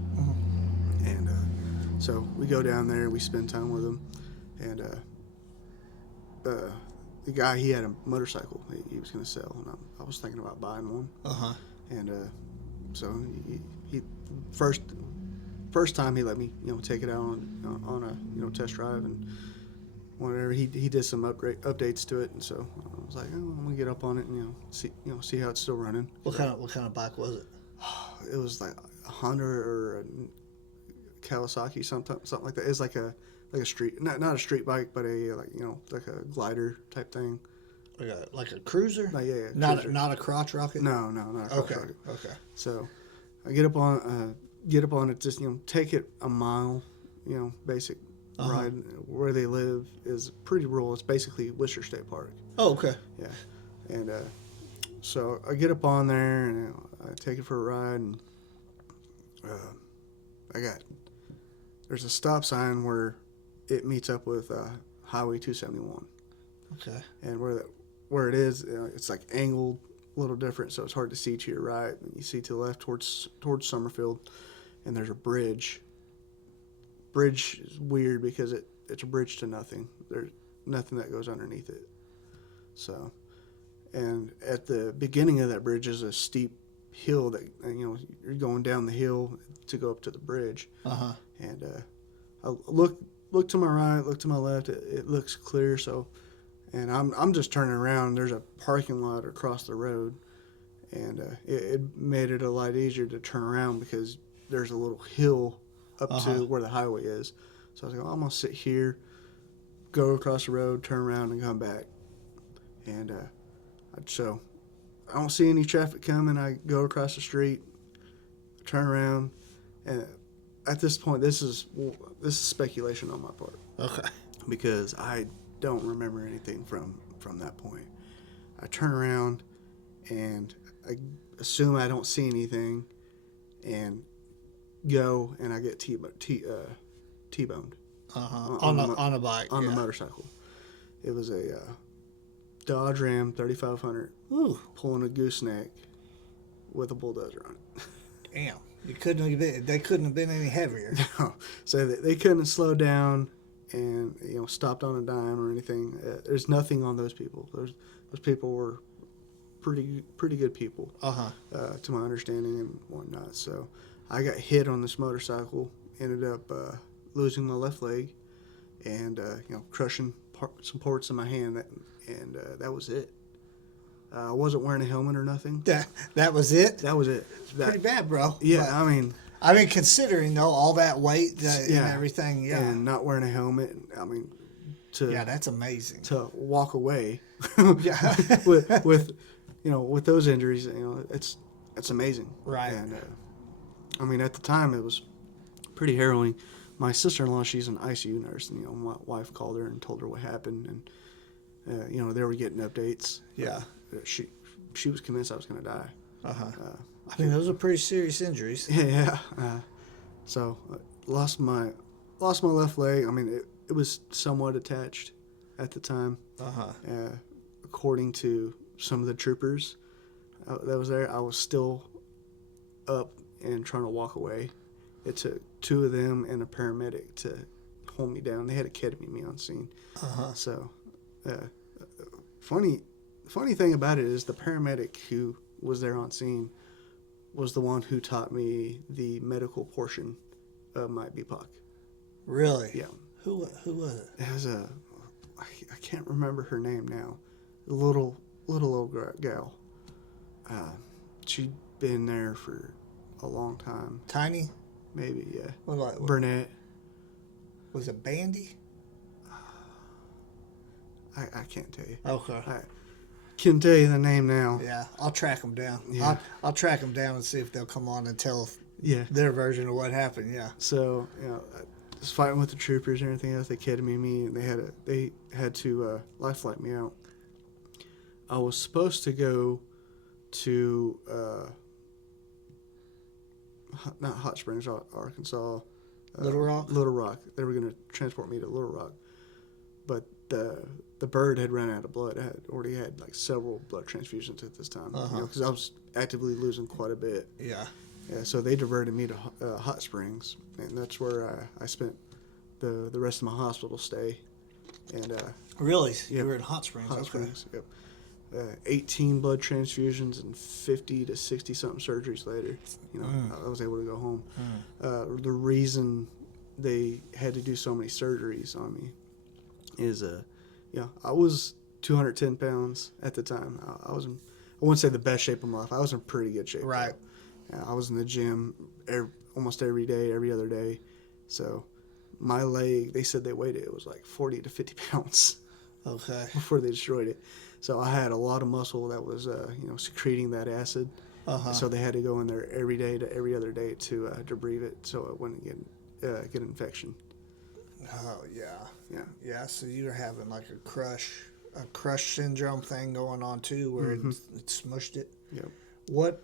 And so we go down there and we spend time with them. And the guy, he had a motorcycle he was going to sell, and I was thinking about buying one. And so he first time he let me take it out on a test drive and whatever. He did some updates to it, and so I was like, oh, I'm gonna get up on it and see how it's still running. What kind of bike was it? It was like a Honda or a Kawasaki, something like that. It's like a street, not a street bike, but a like a glider type thing. Like a cruiser? Yeah. Not a crotch rocket? No, not a crotch rocket. Okay. So I get up on it, just take it a mile, basic ride. Where they live is pretty rural. It's basically Worcester State Park. Oh, okay. Yeah, and so I get up on there and I take it for a ride, and there's a stop sign where it meets up with Highway 271. Okay. And where it is, it's like angled a little different, so it's hard to see to your right. You see to the left towards Summerfield, and there's a bridge. Bridge is weird because it's a bridge to nothing. There's nothing that goes underneath it. So, and at the beginning of that bridge is a steep hill that you're going down the hill to go up to the bridge. And I look to my right, look to my left. It looks clear. So, and I'm just turning around. There's a parking lot across the road, and it made it a lot easier to turn around because there's a little hill up to where the highway is. So I was like, I'm gonna sit here, go across the road, turn around, and come back. And so I don't see any traffic coming. I go across the street, turn around, and at this point, this is speculation on my part. Okay. Because I don't remember anything from that point. I turn around, and I assume I don't see anything, and go, and I get T-boned. On a bike. On the motorcycle. It was a Dodge Ram 3500. Ooh. Pulling a gooseneck with a bulldozer on it. Damn. They couldn't have been any heavier. No. So they couldn't have slowed down and stopped on a dime or anything. There's nothing on those people. Those people were pretty good people, to my understanding and whatnot. So I got hit on this motorcycle, ended up losing my left leg, and crushing some parts in my hand. And that was it. I wasn't wearing a helmet or nothing. That was it? That was it. Pretty bad, bro. Yeah, but, I mean, considering though all that weight and everything, and not wearing a helmet. I mean, that's amazing. To walk away, yeah, with those injuries, it's amazing. Right. And at the time it was pretty harrowing. My sister-in-law, she's an ICU nurse, and my wife called her and told her what happened, and they were getting updates. Yeah. She was convinced I was going to die. I mean, those are pretty serious injuries. Yeah. So lost my left leg. I mean, it was somewhat attached at the time. According to some of the troopers that was there, I was still up and trying to walk away. It took two of them and a paramedic to hold me down. They had to ketamine me on scene. So, funny thing about it is the paramedic who was there on scene was the one who taught me the medical portion of my BPOC. Really? Yeah. Who was it? It was I can't remember her name now. A little old gal. She'd been there for a long time. Tiny? Maybe, yeah. What? Burnett. Was it Bandy? I can't tell you. Okay. I can tell you the name now. Yeah, I'll track them down. Yeah. I'll track them down and see if they'll come on and tell Yeah. their version of what happened. Yeah. So I was fighting with the troopers and everything else. They ketamine me, and they had to life flight me out. I was supposed to go to not Hot Springs, Arkansas. Little Rock. Little Rock. They were going to transport me to Little Rock, but the bird had run out of blood. I had already had like several blood transfusions at this time, because I was actively losing quite a bit. Yeah. Yeah. So they diverted me to Hot Springs, and that's where I spent the rest of my hospital stay. And Really? Yep. You were in Hot Springs. Hot Okay. Springs. Yep. 18 blood transfusions and 50 to 60 something surgeries later. I was able to go home. The reason they had to do so many surgeries on me is, I was 210 pounds at the time. I was in, I wouldn't say the best shape of my life. I was in pretty good shape. Right. I was in the gym almost every day, every other day. So my leg, they said they weighed it. It was like 40 to 50 pounds. Okay. Before they destroyed it. So I had a lot of muscle that was, secreting that acid. So they had to go in there every day to every other day to debrief it so it wouldn't get an infection. Oh yeah. Yeah. Yeah. So you're having like a crush syndrome thing going on too, where it smushed it. Yep. What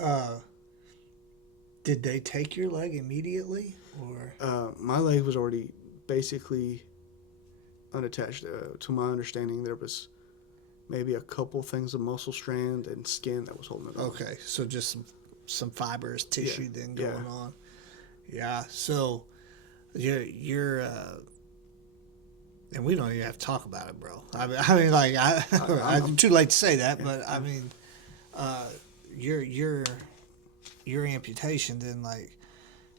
did they take your leg immediately, or? My leg was already basically unattached. To my understanding, there was maybe a couple things of muscle strand and skin that was holding it on. Okay, so just some fibrous tissue then going Yeah. on. Yeah. So you're and we don't even have to talk about it, bro. I mean, like I'm too late to say that, but I mean, your amputation then, like,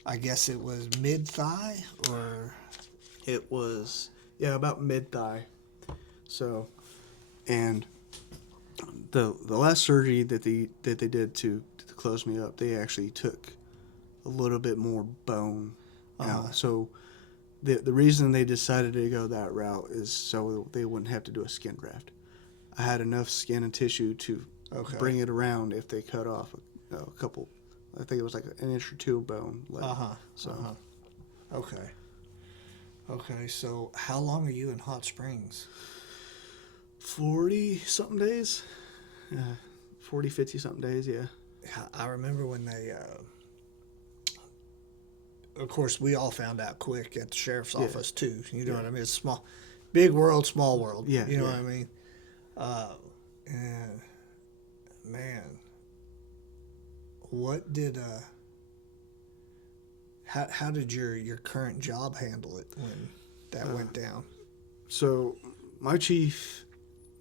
I guess it was mid thigh, or It was about mid thigh. So, and the last surgery that they did to close me up, they actually took a little bit more bone out. So the reason they decided to go that route is so they wouldn't have to do a skin graft. I had enough skin and tissue to bring it around if they cut off a couple. I think it was like an inch or two of bone left. Okay. So how long are you in Hot Springs? 40 something days. 40, 50 something days, yeah. I remember when they, of course, we all found out quick at the sheriff's office too. You know what I mean? It's small, big world, small world. Yeah, you know what I mean? And man, what did how did your current job handle it when that went down? So my chief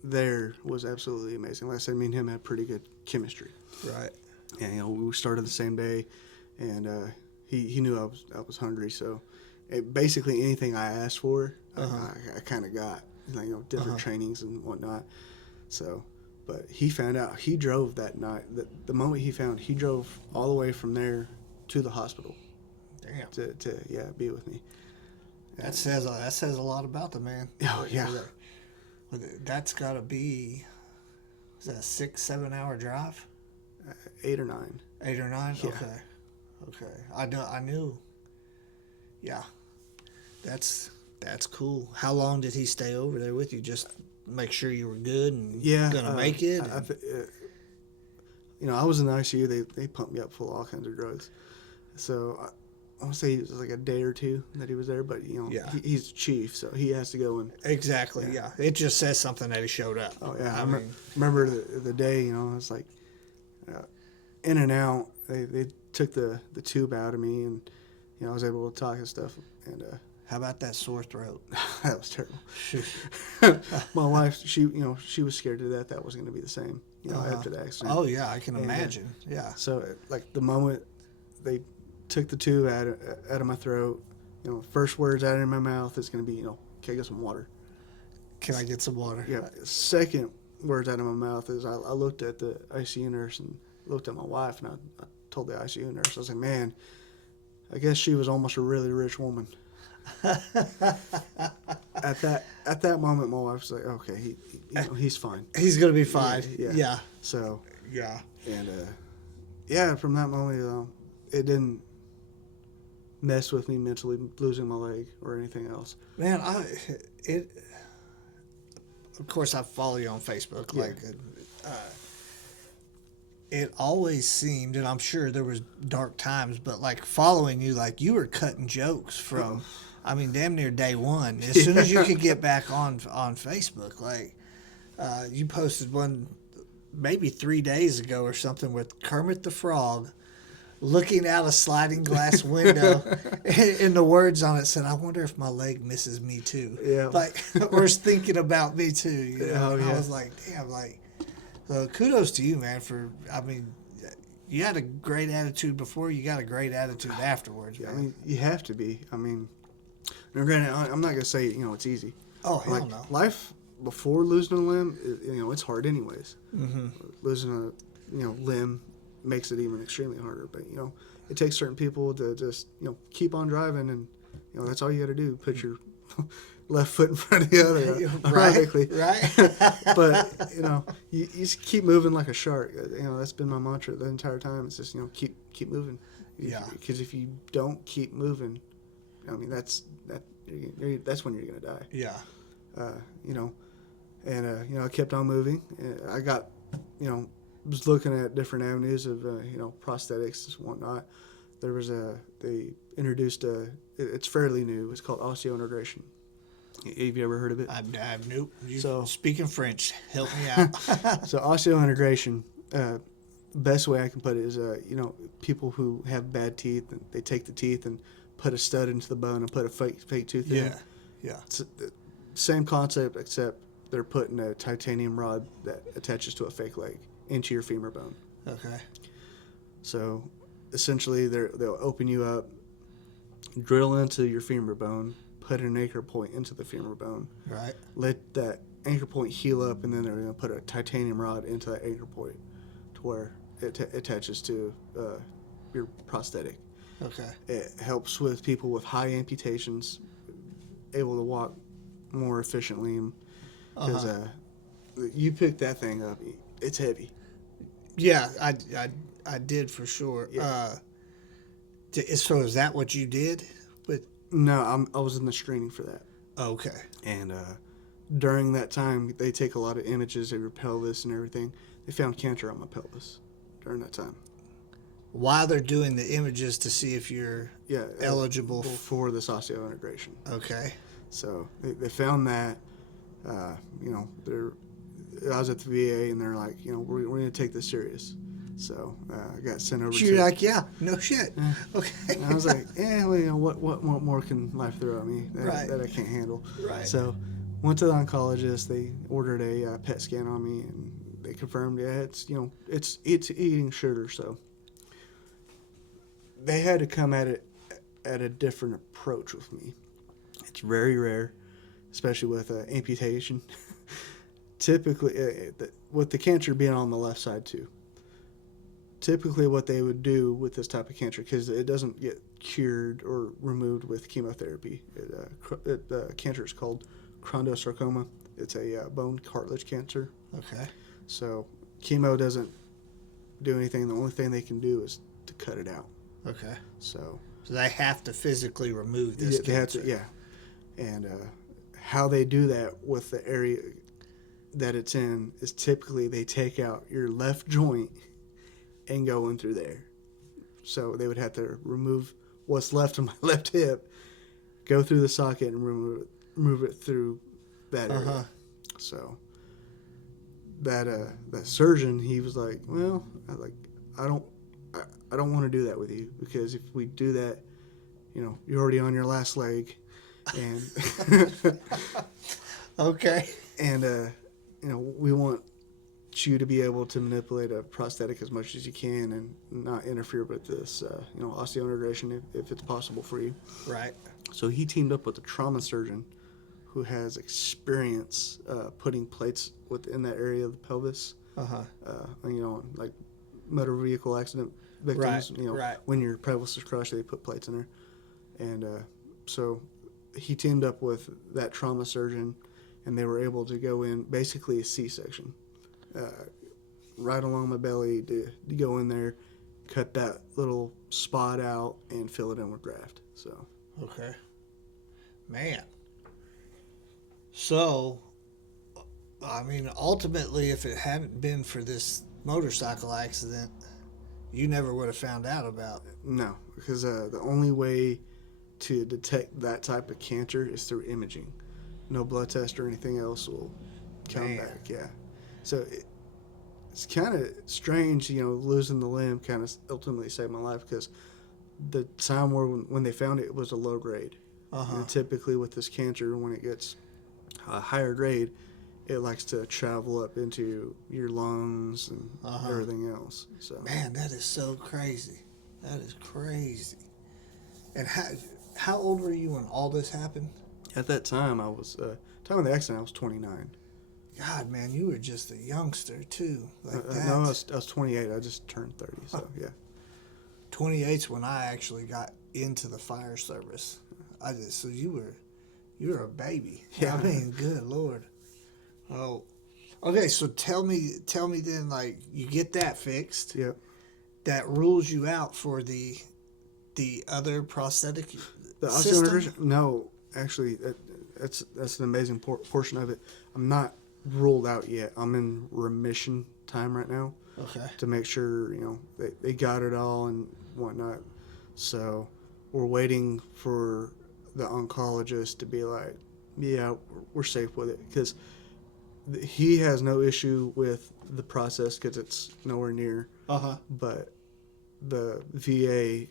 there was absolutely amazing. Like I said, me and him had pretty good chemistry. Right. And we started the same day, and he knew I was hungry. So basically anything I asked for, I kind of got. Different trainings and whatnot. So, but he found out. He drove that night. The moment he drove all the way from there to the hospital. Damn. To be with me. That says a lot about the man. Oh yeah. That's got to be, is that a 6-7 hour drive? 8 or 9. 8 or 9. Yeah. Okay. I knew. Yeah. That's cool. How long did he stay over there with you? Just make sure you were good and gonna make it. I was in the ICU. They pumped me up full of all kinds of drugs. So I want to say it was like a day or two that he was there, but he's chief, so he has to go and exactly. Yeah. It just says something that he showed up. Oh yeah, I remember the day. It's like in and out. They took the tube out of me, and I was able to talk and stuff. And how about that sore throat? that was terrible. My wife, she was scared to death that was going to be the same. After the accident. Oh yeah, I can imagine. Yeah. So like the moment they took the tube out of my throat, first words out of my mouth is going to be, can I get some water? Can I get some water? Yeah. Second words out of my mouth is I looked at the ICU nurse and looked at my wife, and I told the ICU nurse, I was like, man, I guess she was almost a really rich woman. At that moment, my wife was like, okay, he's fine. He's gonna be fine. Yeah. So yeah. And from that moment, it didn't mess with me mentally, losing my leg or anything else. Man, of course I follow you on Facebook. Like, it always seemed, and I'm sure there was dark times, but like following you, like you were cutting jokes from, damn near day one. As soon as you could get back on Facebook, like you posted one maybe 3 days ago or something with Kermit the Frog, looking out a sliding glass window, and the words on it said, "I wonder if my leg misses me too." Yeah. Like, or is thinking about me too. You know? Oh, yeah. I was like, damn, like, kudos to you, man. I mean, you had a great attitude before. You got a great attitude afterwards, man. I mean, you have to be. I mean, now granted, I'm not gonna say it's easy. Oh, hell Like no. life before losing a limb, it's hard anyways. Mm-hmm. Losing a limb makes it even extremely harder. But it takes certain people to just keep on driving, and that's all you got to do. Put your left foot in front of the other, ironically. Right. But you just keep moving like a shark. That's been my mantra the entire time. It's just keep moving. Yeah. Because if you don't keep moving, I mean that's when you're gonna die. Yeah. I kept on moving. I got was looking at different avenues of prosthetics and whatnot. They introduced it's fairly new. It's called osseointegration. Have you ever heard of it? I've nope. So speaking French, help me out. So osseointegration, best way I can put it is people who have bad teeth, and they take the teeth and put a stud into the bone and put a fake tooth in. Yeah. It's the same concept, except they're putting a titanium rod that attaches to a fake leg into your femur bone. Okay. So essentially, they'll open you up, drill into your femur bone, put an anchor point into the femur bone. Right. Let that anchor point heal up, and then they're going to put a titanium rod into that anchor point to where it attaches to your prosthetic. Okay. It helps with people with high amputations able to walk more efficiently. Because you pick that thing up, it's heavy. Yeah, I did for sure. Yeah. So is that what you did? No, I was in the screening for that. Okay. And during that time, they take a lot of images of your pelvis and everything. They found cancer on my pelvis during that time. While they're doing the images to see if you're eligible for this osseointegration. Okay. So they found that. I was at the VA, and they're like, we're going to take this serious. So I got sent over. You're like, yeah, no shit. Okay. And I was like, what more can life throw at me that I can't handle? Right. So went to the oncologist. They ordered a PET scan on me, and they confirmed, it's eating sugar. So they had to come at it at a different approach with me. It's very rare, especially with amputation. Typically, with the cancer being on the left side too. Typically, what they would do with this type of cancer, because it doesn't get cured or removed with chemotherapy. Cancer is called chondrosarcoma. It's a bone cartilage cancer. Okay. So chemo doesn't do anything. The only thing they can do is to cut it out. Okay. So they have to physically remove this cancer. They have to, and how they do that with the area that it's in is typically they take out your left joint and go in through there. So they would have to remove what's left of my left hip, go through the socket, and remove it through that area. So that surgeon, he was like, well, I don't want to do that with you, because if we do that, you're already on your last leg, and okay, and we want you to be able to manipulate a prosthetic as much as you can and not interfere with this osseointegration if it's possible for you. Right. So he teamed up with a trauma surgeon who has experience putting plates within that area of the pelvis. Like motor vehicle accident victims. Right. When your pelvis is crushed, they put plates in there, and so he teamed up with that trauma surgeon, and they were able to go in basically a C-section, right along my belly to go in there, cut that little spot out, and fill it in with graft. So. Okay. Man. So, I mean, ultimately, if it hadn't been for this motorcycle accident, you never would have found out about it. No, because the only way to detect that type of cancer is through imaging. No blood test or anything else will come back. Yeah. So it's kind of strange, losing the limb kind of ultimately saved my life because the time when they found it, it was a low grade. Typically with this cancer, when it gets a higher grade, it likes to travel up into your lungs and everything else. So Man, that is so crazy. That is crazy. And how old were you when all this happened? at that time, time of the accident, I was 29. God, man, you were just a youngster too. Like that. No, I was 28. I just turned 30. So yeah. 28's when I actually got into the fire service. So you were a baby. Yeah. I mean, good Lord. Oh, okay. So tell me then, like, you get that fixed. Yep. That rules you out for the other prosthetic The system. osteointegration? No, actually, that's an amazing portion of it. I'm not ruled out yet. I'm in remission time right now. Okay. To make sure they got it all and whatnot. So we're waiting for the oncologist to be like, yeah, we're safe with it, because he has no issue with the process because it's nowhere near. But the VA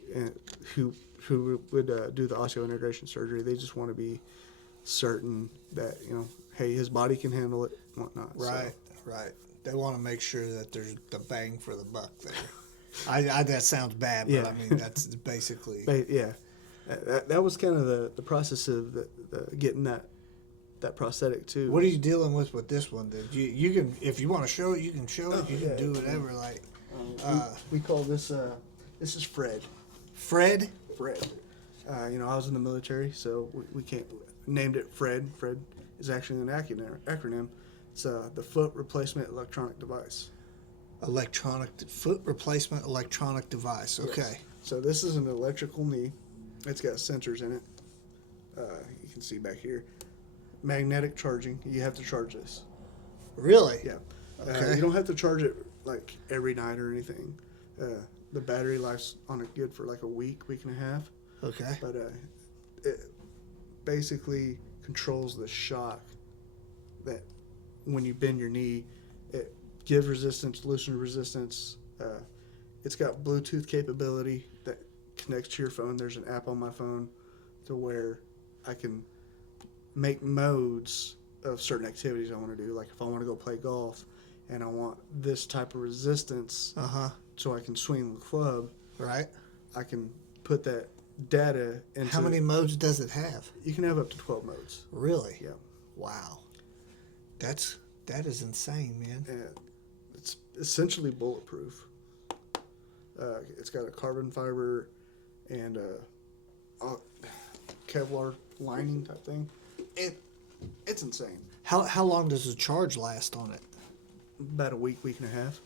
who would do the osseointegration surgery, they just want to be certain that hey, his body can handle it, and whatnot. Right. Right. They want to make sure that there's the bang for the buck there. I that sounds bad, but Yeah. I mean that's basically. Yeah, that was kind of the process of the getting that prosthetic too. What are you dealing with this one? Then you can, if you want to show it, you can show it. You can do whatever. Like, we call this this is Fred. Fred. I was in the military, so we can't named it Fred. Fred is actually an acronym. It's the foot replacement electronic device. Foot replacement electronic device. Okay. Yes. So this is an electrical knee. It's got sensors in it. You can see back here. Magnetic charging. You have to charge this. Really? Yeah. Okay. You don't have to charge it like every night or anything. The battery life's on it good for like a week and a half. Okay. But it basically controls the shock that when you bend your knee, it gives resistance, loosen resistance. It's got Bluetooth capability that connects to your phone. There's an app on my phone to where I can make modes of certain activities I want to do. Like if I want to go play golf and I want this type of resistance so I can swing the club, Right. I can put that data into... How many modes does it have? You can have up to 12 modes. Really? Yeah. Wow. That is insane, man. And it's essentially bulletproof. It's got a carbon fiber and a Kevlar lining type thing. It's insane. How long does the charge last on it? About a week and a half.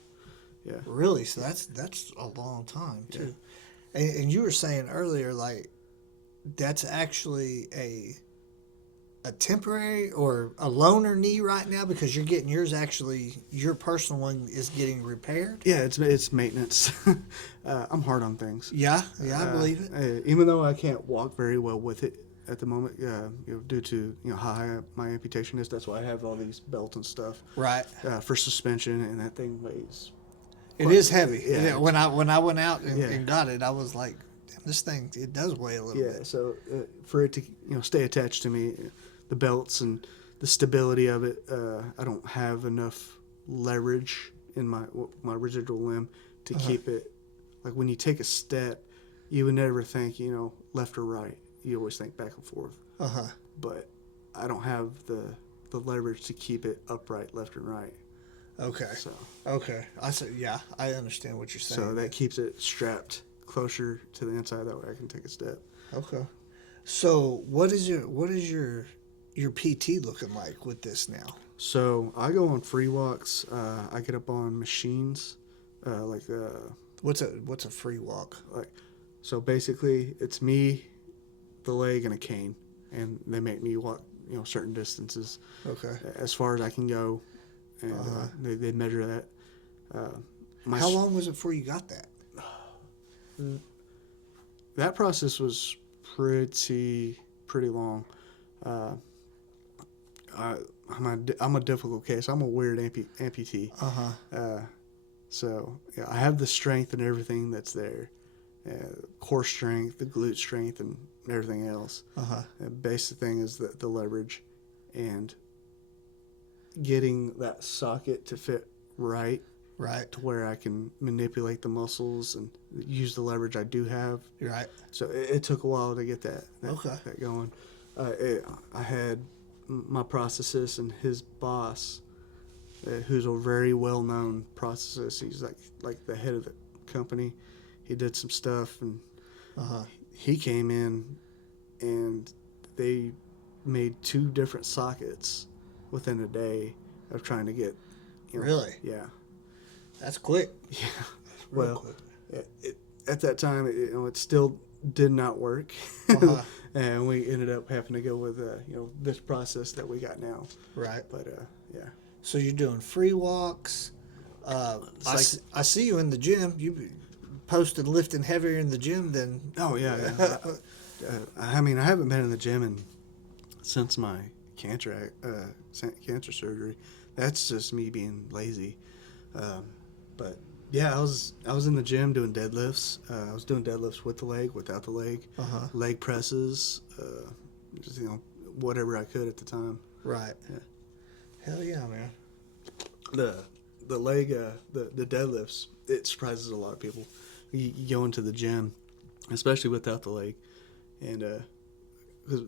Yeah. Really? So that's a long time too. Yeah. And you were saying earlier, like, that's actually a temporary or a loaner knee right now, because you're getting yours, actually your personal one is getting repaired. Yeah, it's maintenance. I'm hard on things. Yeah, I believe it. Even though I can't walk very well with it at the moment, due to how high my amputation is. That's why I have all these belts and stuff. Right. For suspension, and that thing weighs. It is heavy. Yeah. When I went out and got it, I was like, damn, this thing, it does weigh a little bit. Yeah. So for it to stay attached to me, the belts and the stability of it, I don't have enough leverage in my residual limb to keep it. Like when you take a step, you would never think left or right. You always think back and forth. But I don't have the leverage to keep it upright left and right. Okay. So I said, yeah, I understand what you're saying. So that keeps it strapped closer to the inside. That way I can take a step. Okay. So what is your PT looking like with this now? So I go on free walks. I get up on machines, What's a free walk? So basically it's me, the leg, and a cane, and they make me walk certain distances. Okay. As far as I can go, and they measure that. How long was it before you got that? That process was pretty long. I'm a difficult case. I'm a weird amputee. So yeah, I have the strength and everything that's there, core strength, the glute strength, and everything else. The basic thing is the leverage, and getting that socket to fit right Right. to where I can manipulate the muscles and use the leverage I do have. Right. So it took a while to get that going. I had my prosthetist and his boss, who's a very well-known prosthetist. He's like the head of the company. He did some stuff, and he came in, and they made 2 different sockets within a day of trying to get. Really? Yeah. That's quick. Yeah. Real Well, quick. at that time, it still did not work, and we ended up having to go with this process that we got now. Right. But yeah. So you're doing free walks. I see you in the gym. You posted lifting heavier in the gym than. Oh yeah. I mean, I haven't been in the gym since my cancer surgery. That's just me being lazy. But yeah, I was in the gym doing deadlifts. I was doing deadlifts with the leg, without the leg, leg presses, just whatever I could at the time. Right. Yeah. Hell yeah, man. The leg, the deadlifts, it surprises a lot of people. You go into the gym, especially without the leg, and cause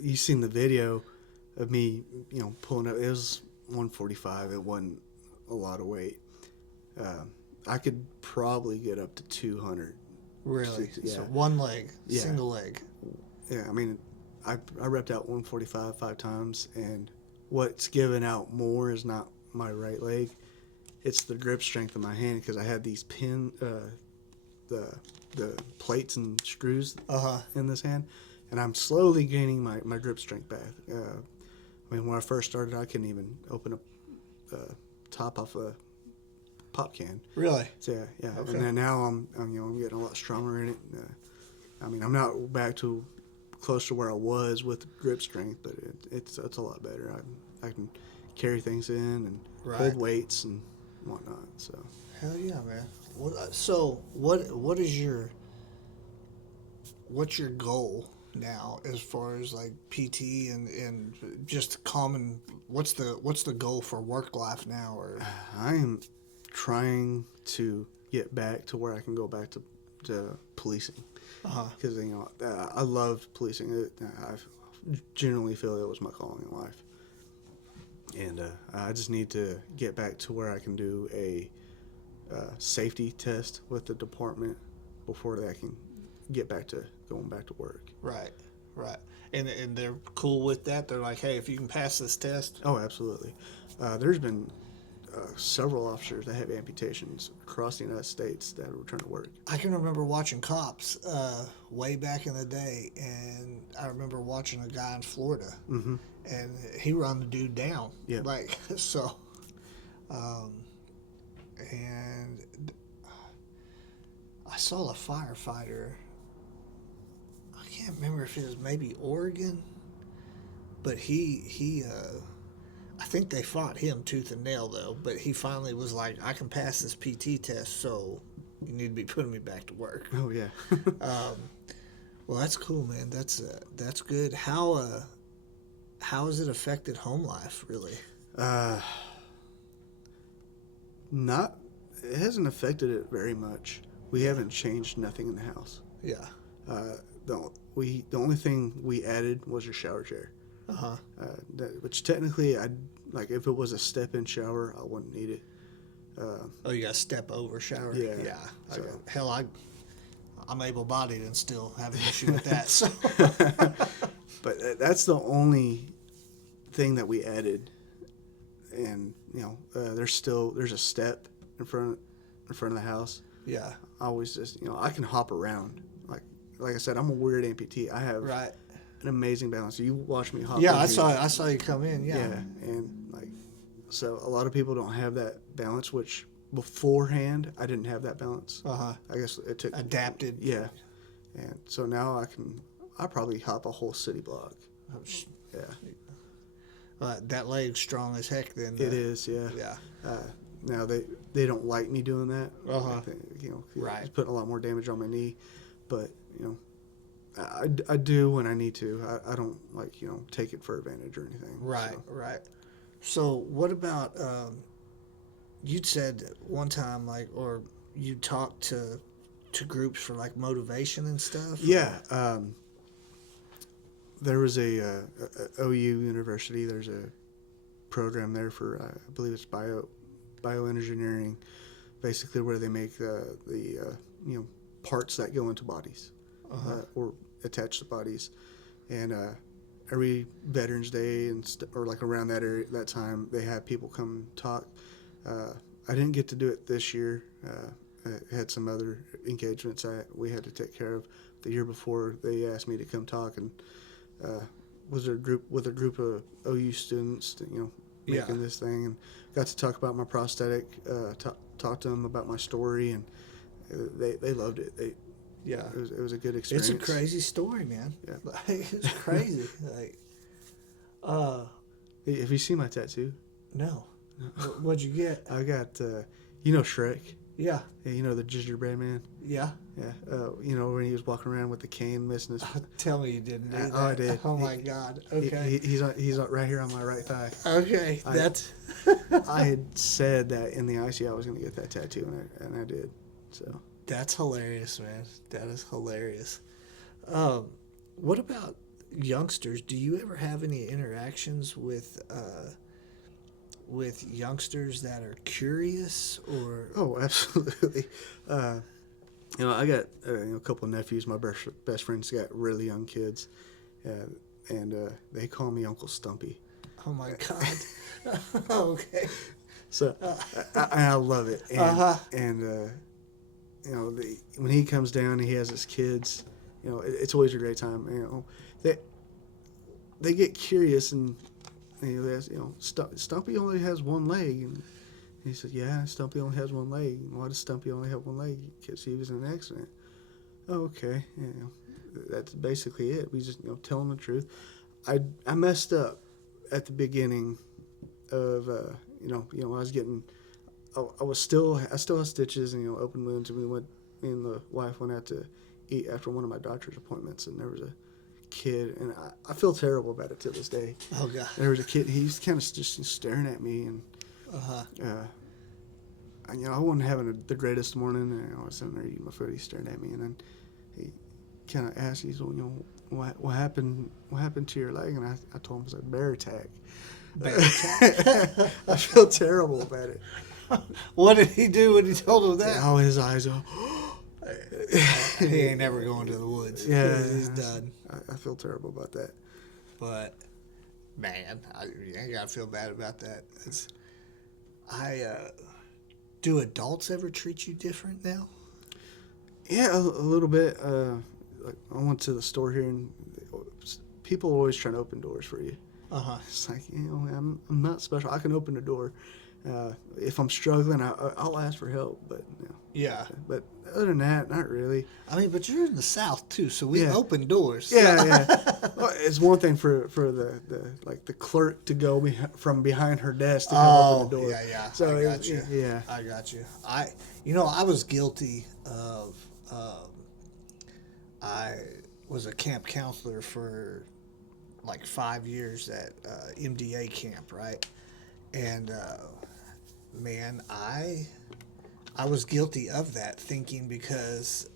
you've seen the video of me, pulling up. It was 145. It wasn't a lot of weight. I could probably get up to 200. Really? Yeah. So one leg, single leg. Yeah, I mean, I repped out 145 5 times, and what's given out more is not my right leg. It's the grip strength of my hand, because I had these the plates and screws in this hand, and I'm slowly gaining my grip strength back. I mean, when I first started, I couldn't even open a top off a pop can. Really? So, yeah. Okay. And then now I'm getting a lot stronger in it. I mean, I'm not back to close to where I was with grip strength, but it's a lot better. I can carry things in and hold weights and whatnot. So. Hell yeah, man. What's your goal now as far as like PT and just common? What's the goal for work life now? Or I am trying to get back to where I can go back to policing, because I loved policing. I generally feel it was my calling in life, and I just need to get back to where I can do a safety test with the department before I can get back to going back to work. Right. And they're cool with that. They're like, hey, if you can pass this test. Oh, absolutely. There's been several officers that have amputations across the United States that return to work. I can remember watching Cops way back in the day, and I remember watching a guy in Florida, and he run the dude down. Yeah. Like, so, and I saw a firefighter. I can't remember if it was maybe Oregon, but he I think they fought him tooth and nail though, but he finally was like, I can pass this PT test, so you need to be putting me back to work. Oh yeah. Well, that's cool, man. That's good. How has it affected home life, really? It hasn't affected it very much. We haven't changed nothing in the house. Yeah. The only thing we added was your shower chair. Which technically, if it was a step-in shower, I wouldn't need it. You got a step over shower? Yeah. So. I'm able-bodied and still have an issue with that. So. But that's the only thing that we added, and there's a step in front of the house. Yeah. I always just I can hop around. Like I said, I'm a weird amputee. I have an amazing balance. You watch me hop. Yeah, I saw you come in. Yeah. Yeah, and so a lot of people don't have that balance, which beforehand I didn't have that balance. I guess it took adapted. Yeah, and so now I probably hop a whole city block. Yeah. That leg's strong as heck. Then it is. Yeah. Yeah. now they don't like me doing that. Uh-huh. It's putting a lot more damage on my knee, but I do when I need to. I don't take it for advantage or anything. Right, So. right. So what about you'd said one time or you talked to groups for like motivation and stuff? Yeah. There was a OU University. There's a program there for I believe it's bioengineering, basically where they make the parts that go into bodies or attach to bodies, and every Veterans Day or like around that time they had people come talk. I didn't get to do it this year. I had some other engagements we had to take care of. The year before, they asked me to come talk, and was a group of OU students, making this thing, and got to talk about my prosthetic. Talk to them about my story, and they loved it. It was a good experience. It's a crazy story, man. Yeah, It's crazy. Have you seen my tattoo? No. What'd you get? I got Shrek. Yeah. Yeah, the gingerbread man. Yeah. Yeah. When he was walking around with the cane missing his. Tell me you didn't do that. Oh, I did. Oh my God. Okay. He's right here on my right thigh. Okay. I had said that in the ICU I was going to get that tattoo, and I did. So. That's hilarious, man. That is hilarious. What about youngsters? Do you ever have any interactions with youngsters that are curious or? Oh, absolutely. I got a couple of nephews. My best friend's got really young kids, and they call me Uncle Stumpy. Oh my God. Okay. So I love it. And, when he comes down, he has his kids. It's always a great time. They get curious, and they ask, Stumpy only has one leg, and he said, yeah, Stumpy only has one leg. Why does Stumpy only have one leg? Because he was in an accident. Oh, okay. That's basically it. We just tell him the truth. I messed up at the beginning of I was getting. I still had stitches and open wounds, and me and the wife went out to eat after one of my doctor's appointments, and there was a kid, and I feel terrible about it to this day. Oh God. There was a kid. He's kind of just staring at me, and I wasn't having the greatest morning, and I was sitting there eating my food. He's staring at me, and then he kind of asked, he's what happened to your leg? And I told him it was a bear attack. Bear attack. I feel terrible about it. What did he do when he told him that? Oh, his eyes are. He ain't never going to the woods. Yeah, He's done. I feel terrible about that. But man, you ain't gotta feel bad about that. Do adults ever treat you different now? Yeah, a little bit. I went to the store here, and people are always trying to open doors for you. It's like, I'm not special. I can open the door. If I'm struggling, I'll ask for help. But yeah. But other than that, not really. I mean, but you're in the South too, so we open doors. Yeah. Well, it's one thing for the clerk to go from behind her desk to come open the door. Yeah. So I got you. Yeah, I got you. I was guilty of. I was a camp counselor for like 5 years at MDA camp, right? And man, I was guilty of that, thinking because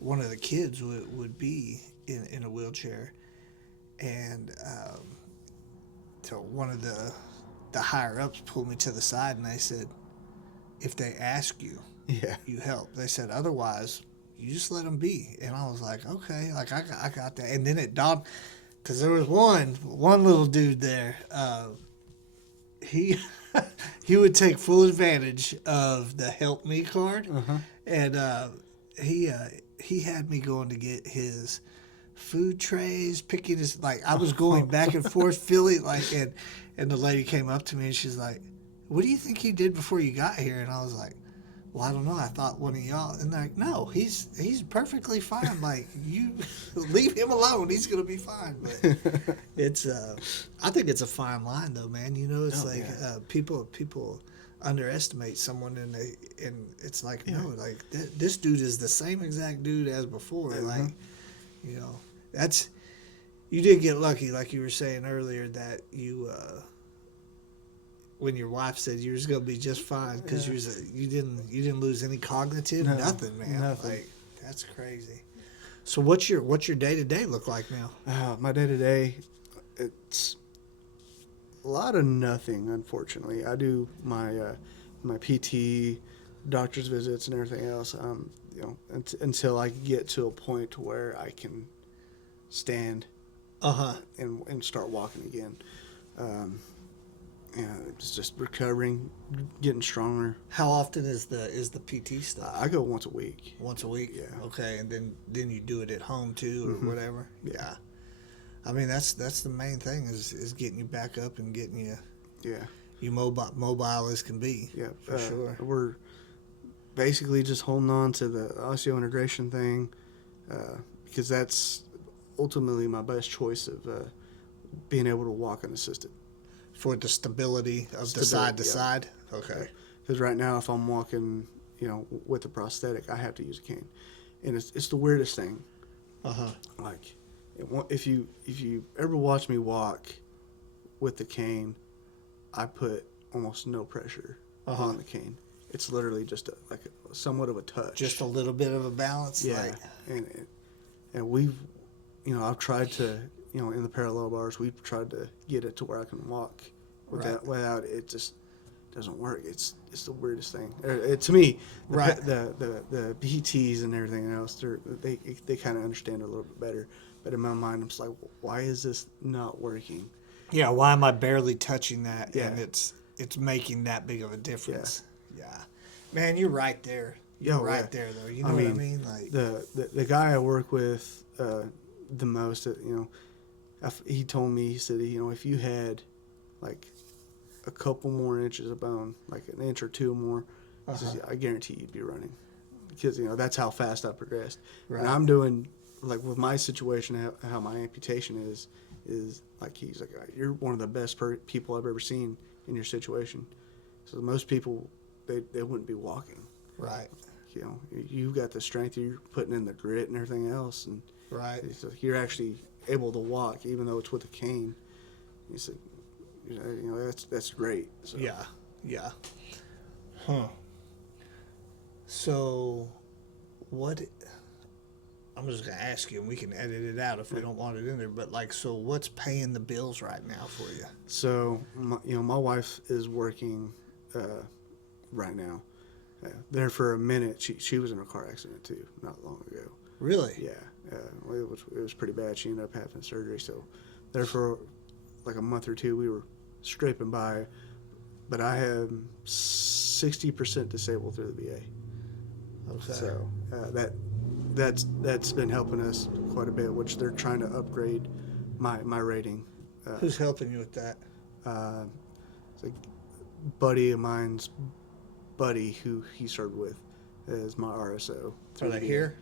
one of the kids would be in a wheelchair, and so one of the higher ups pulled me to the side, and they said, if they ask you, you help. They said, otherwise, you just let them be. And I was like, okay, like I got that. And then it dawned, because there was one little dude there. He would take full advantage of the help me card, and he had me going to get his food trays, picking his, like, I was going back and forth, feeling like, and the lady came up to me and she's like, what do you think he did before you got here? And I was like, well, I don't know. I thought one of y'all, and they're like, no, he's perfectly fine. Like, you leave him alone. He's gonna be fine. But it's, I think it's a fine line though, man. You know, it's people underestimate someone, and it's like, no, like this dude is the same exact dude as before. Like, you know, you did get lucky, like you were saying earlier, that you. When your wife said you was gonna be just fine because you didn't lose any cognitive nothing, man. Nothing. Like, that's crazy. So what's your day to day look like now? My day to day, it's a lot of nothing. Unfortunately, I do my PT, doctor's visits, and everything else. You know, until I get to a point to where I can stand, and start walking again. Yeah, it's just recovering, getting stronger. How often is the PT stuff? I go once a week. Once a week. Yeah. Okay, and then you do it at home too, or whatever. Yeah. I mean, that's the main thing is getting you back up and getting you mobile as can be. Yeah, for sure. We're basically just holding on to the osseointegration thing, because that's ultimately my best choice of being able to walk unassisted. For the stability of the side to side? Okay. Because right now, if I'm walking, you know, with a prosthetic, I have to use a cane. And it's the weirdest thing. Like, if you ever watch me walk with the cane, I put almost no pressure on the cane. It's literally just somewhat of a touch. Just a little bit of a balance? Yeah. Like. And we've, you know, I've tried to, you know, in the parallel bars, we've tried to get it to where I can walk without it. Just doesn't work. It's the weirdest thing. To me, the PTs and everything else, they kind of understand it a little bit better. But in my mind, I'm just like, why is this not working? Yeah, why am I barely touching that? Yeah. And it's making that big of a difference. Yeah. Man, you're right there. You're there, though. You know what I mean? Like, the guy I work with the most, you know, he told me, he said, you know, if you had like a couple more inches of bone, like an inch or two more, says, I guarantee you'd be running, because, you know, that's how fast I progressed. Right. And I'm doing, like, with my situation, how my amputation is like, he's like, you're one of the best people I've ever seen in your situation. So most people, they wouldn't be walking. Right. You know, you've got the strength, you're putting in the grit and everything else, and it's like you're actually able to walk, even though it's with a cane. He said, you know, that's great. So. Yeah. Huh. So, what? I'm just gonna ask you, and we can edit it out if we don't want it in there. But like, so what's paying the bills right now for you? So, my wife is working right now. There for a minute, she was in a car accident too, not long ago. Really? Yeah. It was pretty bad. She ended up having surgery. So, there for like a month or two, we were scraping by. But I am 60% disabled through the VA. Okay. So that's been helping us quite a bit, which they're trying to upgrade my rating. Who's helping you with that? It's a buddy of mine's buddy who he served with as my RSO. Are they here?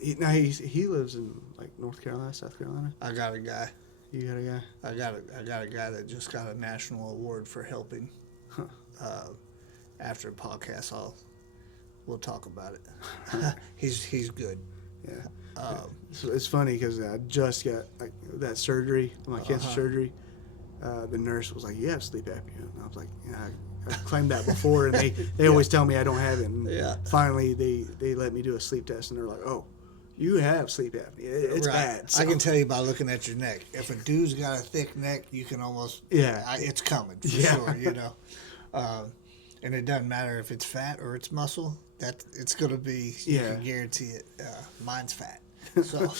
He lives in like North Carolina, South Carolina. I got a guy. You got a guy? I got a guy that just got a national award for helping. After the podcast, we'll talk about it. He's good. Yeah. It's funny because I just got like that surgery, my cancer surgery. The nurse was like, "You have sleep apnea," and I was like, "Yeah, I claimed that before," and they always tell me I don't have it. And finally, they let me do a sleep test, and they're like, "Oh, you have sleep apnea. It's bad." So. I can tell you by looking at your neck. If a dude's got a thick neck, you can almost it's coming for sure. You know, and it doesn't matter if it's fat or it's muscle. That it's gonna be. You can guarantee it. Mine's fat. So,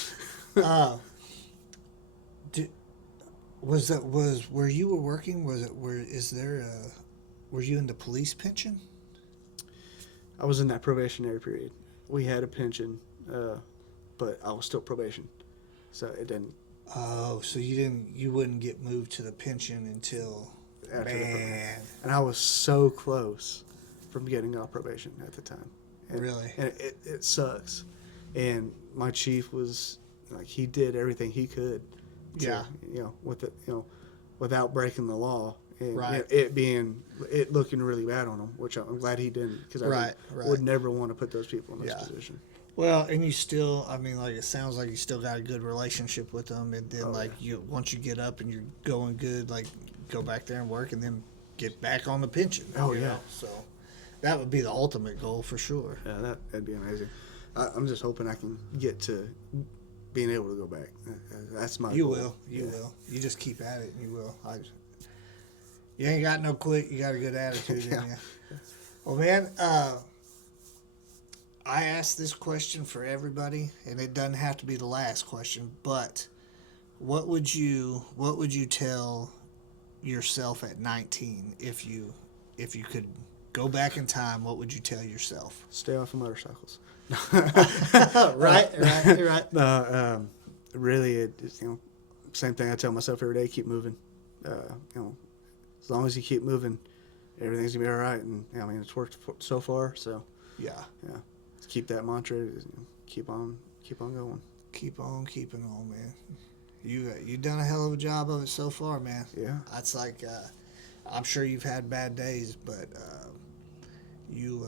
where you were working? Were you in the police pension? I was in that probationary period. We had a pension, but I was still probation, so it didn't. Oh, so you wouldn't get moved to the pension until after the probation. And I was so close from getting off probation at the time. And, Really? And it sucks. And my chief was like, he did everything he could to, Yeah. without breaking the law. And Right. it looking really bad on him, which I'm glad he didn't, because Right. would never want to put those people in this Yeah. position. Well, and you still, I mean, like, it sounds like you still got a good relationship with them, and then once you get up and you're going good, like, go back there and work, and then get back on the pension. Oh, you yeah. know? So that would be the ultimate goal for sure. Yeah, that'd be amazing. I'm just hoping I can get to being able to go back. That's my You goal. will. You will. You just keep at it, and you will. You ain't got no quit. You got a good attitude in you. Well, man, I asked this question for everybody, and it doesn't have to be the last question. But what would you tell yourself at 19 if you could go back in time? What would you tell yourself? Stay off of motorcycles. Right. No, really, it's, same thing I tell myself every day: keep moving. As long as you keep moving, everything's gonna be all right. And I mean, it's worked so far. So Yeah. Just keep that mantra. Keep on going. Keep on keeping on, man. You done a hell of a job of it so far, man. Yeah. That's like, I'm sure you've had bad days, but you're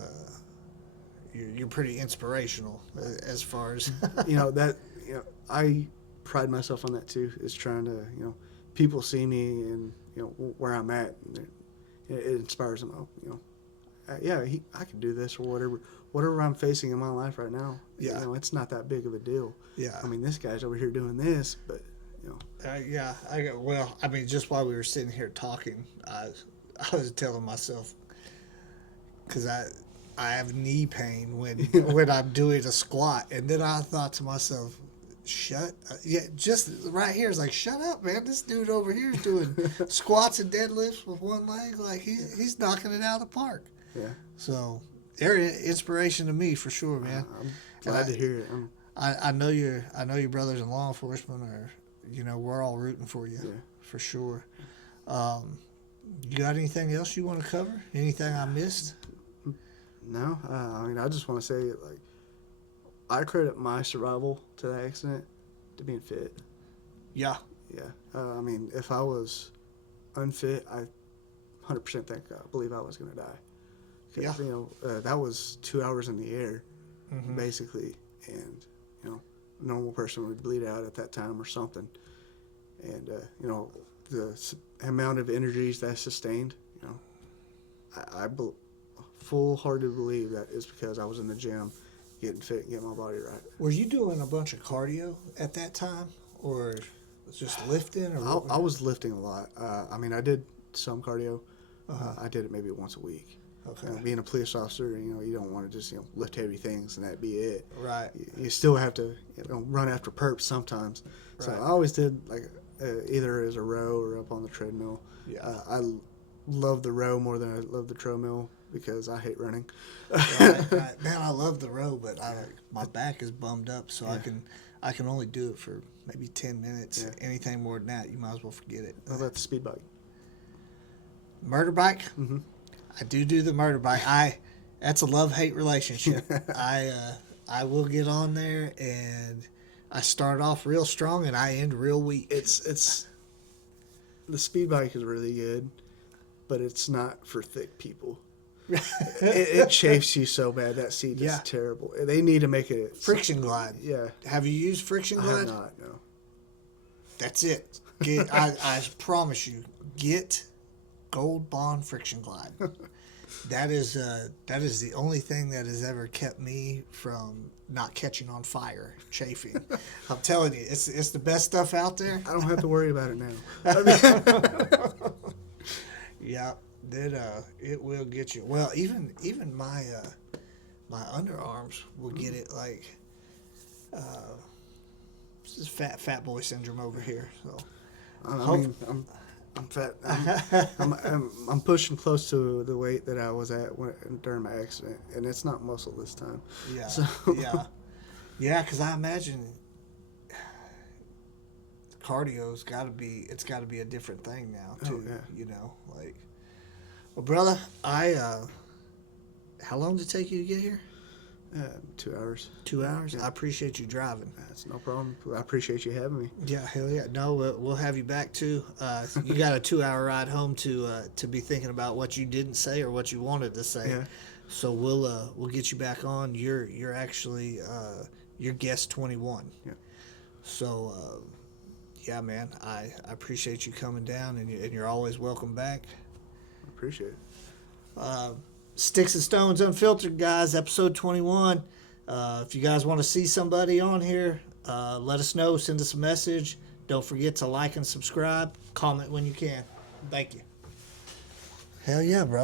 pretty inspirational as far as I pride myself on that too. Is trying to people see me and where I'm at. And it inspires them. I can do this or whatever I'm facing in my life right now. Yeah. It's not that big of a deal. Yeah. I mean, this guy's over here doing this, but well, I mean, just while we were sitting here talking, I was telling myself, because I have knee pain when I'm doing a squat, and then I thought to myself, just right here is like, shut up, man. This dude over here is doing squats and deadlifts with one leg, like he's knocking it out of the park. Yeah. So they're an inspiration to me for sure, man. I'm glad to hear it. I know your brothers in law enforcement are, we're all rooting for you, for sure. You got anything else you want to cover? Anything I missed? No, I mean, I just want to say, like, I credit my survival to the accident to being fit. Yeah. Yeah. I mean, if I was unfit, I 100% believe I was going to die. Yeah. That was 2 hours in the air, basically, and a normal person would bleed out at that time or something. And the amount of injuries that sustained, I full-hearted believe that is because I was in the gym getting fit and getting my body right. Were you doing a bunch of cardio at that time, or just lifting? Or I was lifting a lot. I mean, I did some cardio. I did it maybe once a week. Okay. Being a police officer, you don't want to just lift heavy things and that be it. Right. You still have to run after perps sometimes. So Right. I always did either as a row or up on the treadmill. Yeah. I love the row more than I love the treadmill because I hate running. Right. Man, I love the row, but my back is bummed up, so I can only do it for maybe 10 minutes. Yeah. Anything more than that, you might as well forget it. How about the speed bike? Murder bike? Mm-hmm. I do the murder bike. That's a love-hate relationship. I will get on there, and I start off real strong, and I end real weak. It's the speed bike is really good, but it's not for thick people. it chafes you so bad. That seat is terrible. They need to make it Friction Glide. Yeah. Have you used Friction Glide? I have not. No. That's it. I promise you, get Gold Bond Friction Glide. That is the only thing that has ever kept me from not catching on fire, chafing. I'm telling you, it's the best stuff out there. I don't have to worry about it now. Yeah, it will get you. Well, even my my underarms will get it like this is fat boy syndrome over here. So I mean, I'm fat. I'm pushing close to the weight that I was at during my accident, and it's not muscle this time. yeah, So. yeah. Because I imagine cardio's got to be a different thing now too. Oh, yeah. Well, brother, How long did it take you to get here? 2 hours. 2 hours? Yeah. I appreciate you driving. That's no problem. I appreciate you having me. Yeah, hell yeah. No, we'll have you back too. You got a 2 hour ride home to be thinking about what you didn't say or what you wanted to say. Yeah. So we'll get you back on. You're actually you're guest 21. Yeah. So yeah, man, I appreciate you coming down, and you're always welcome back. I appreciate it. Sticks and Stones Unfiltered, guys, episode 21. If you guys want to see somebody on here, let us know. Send us a message. Don't forget to like and subscribe. Comment when you can. Thank you. Hell yeah, bro.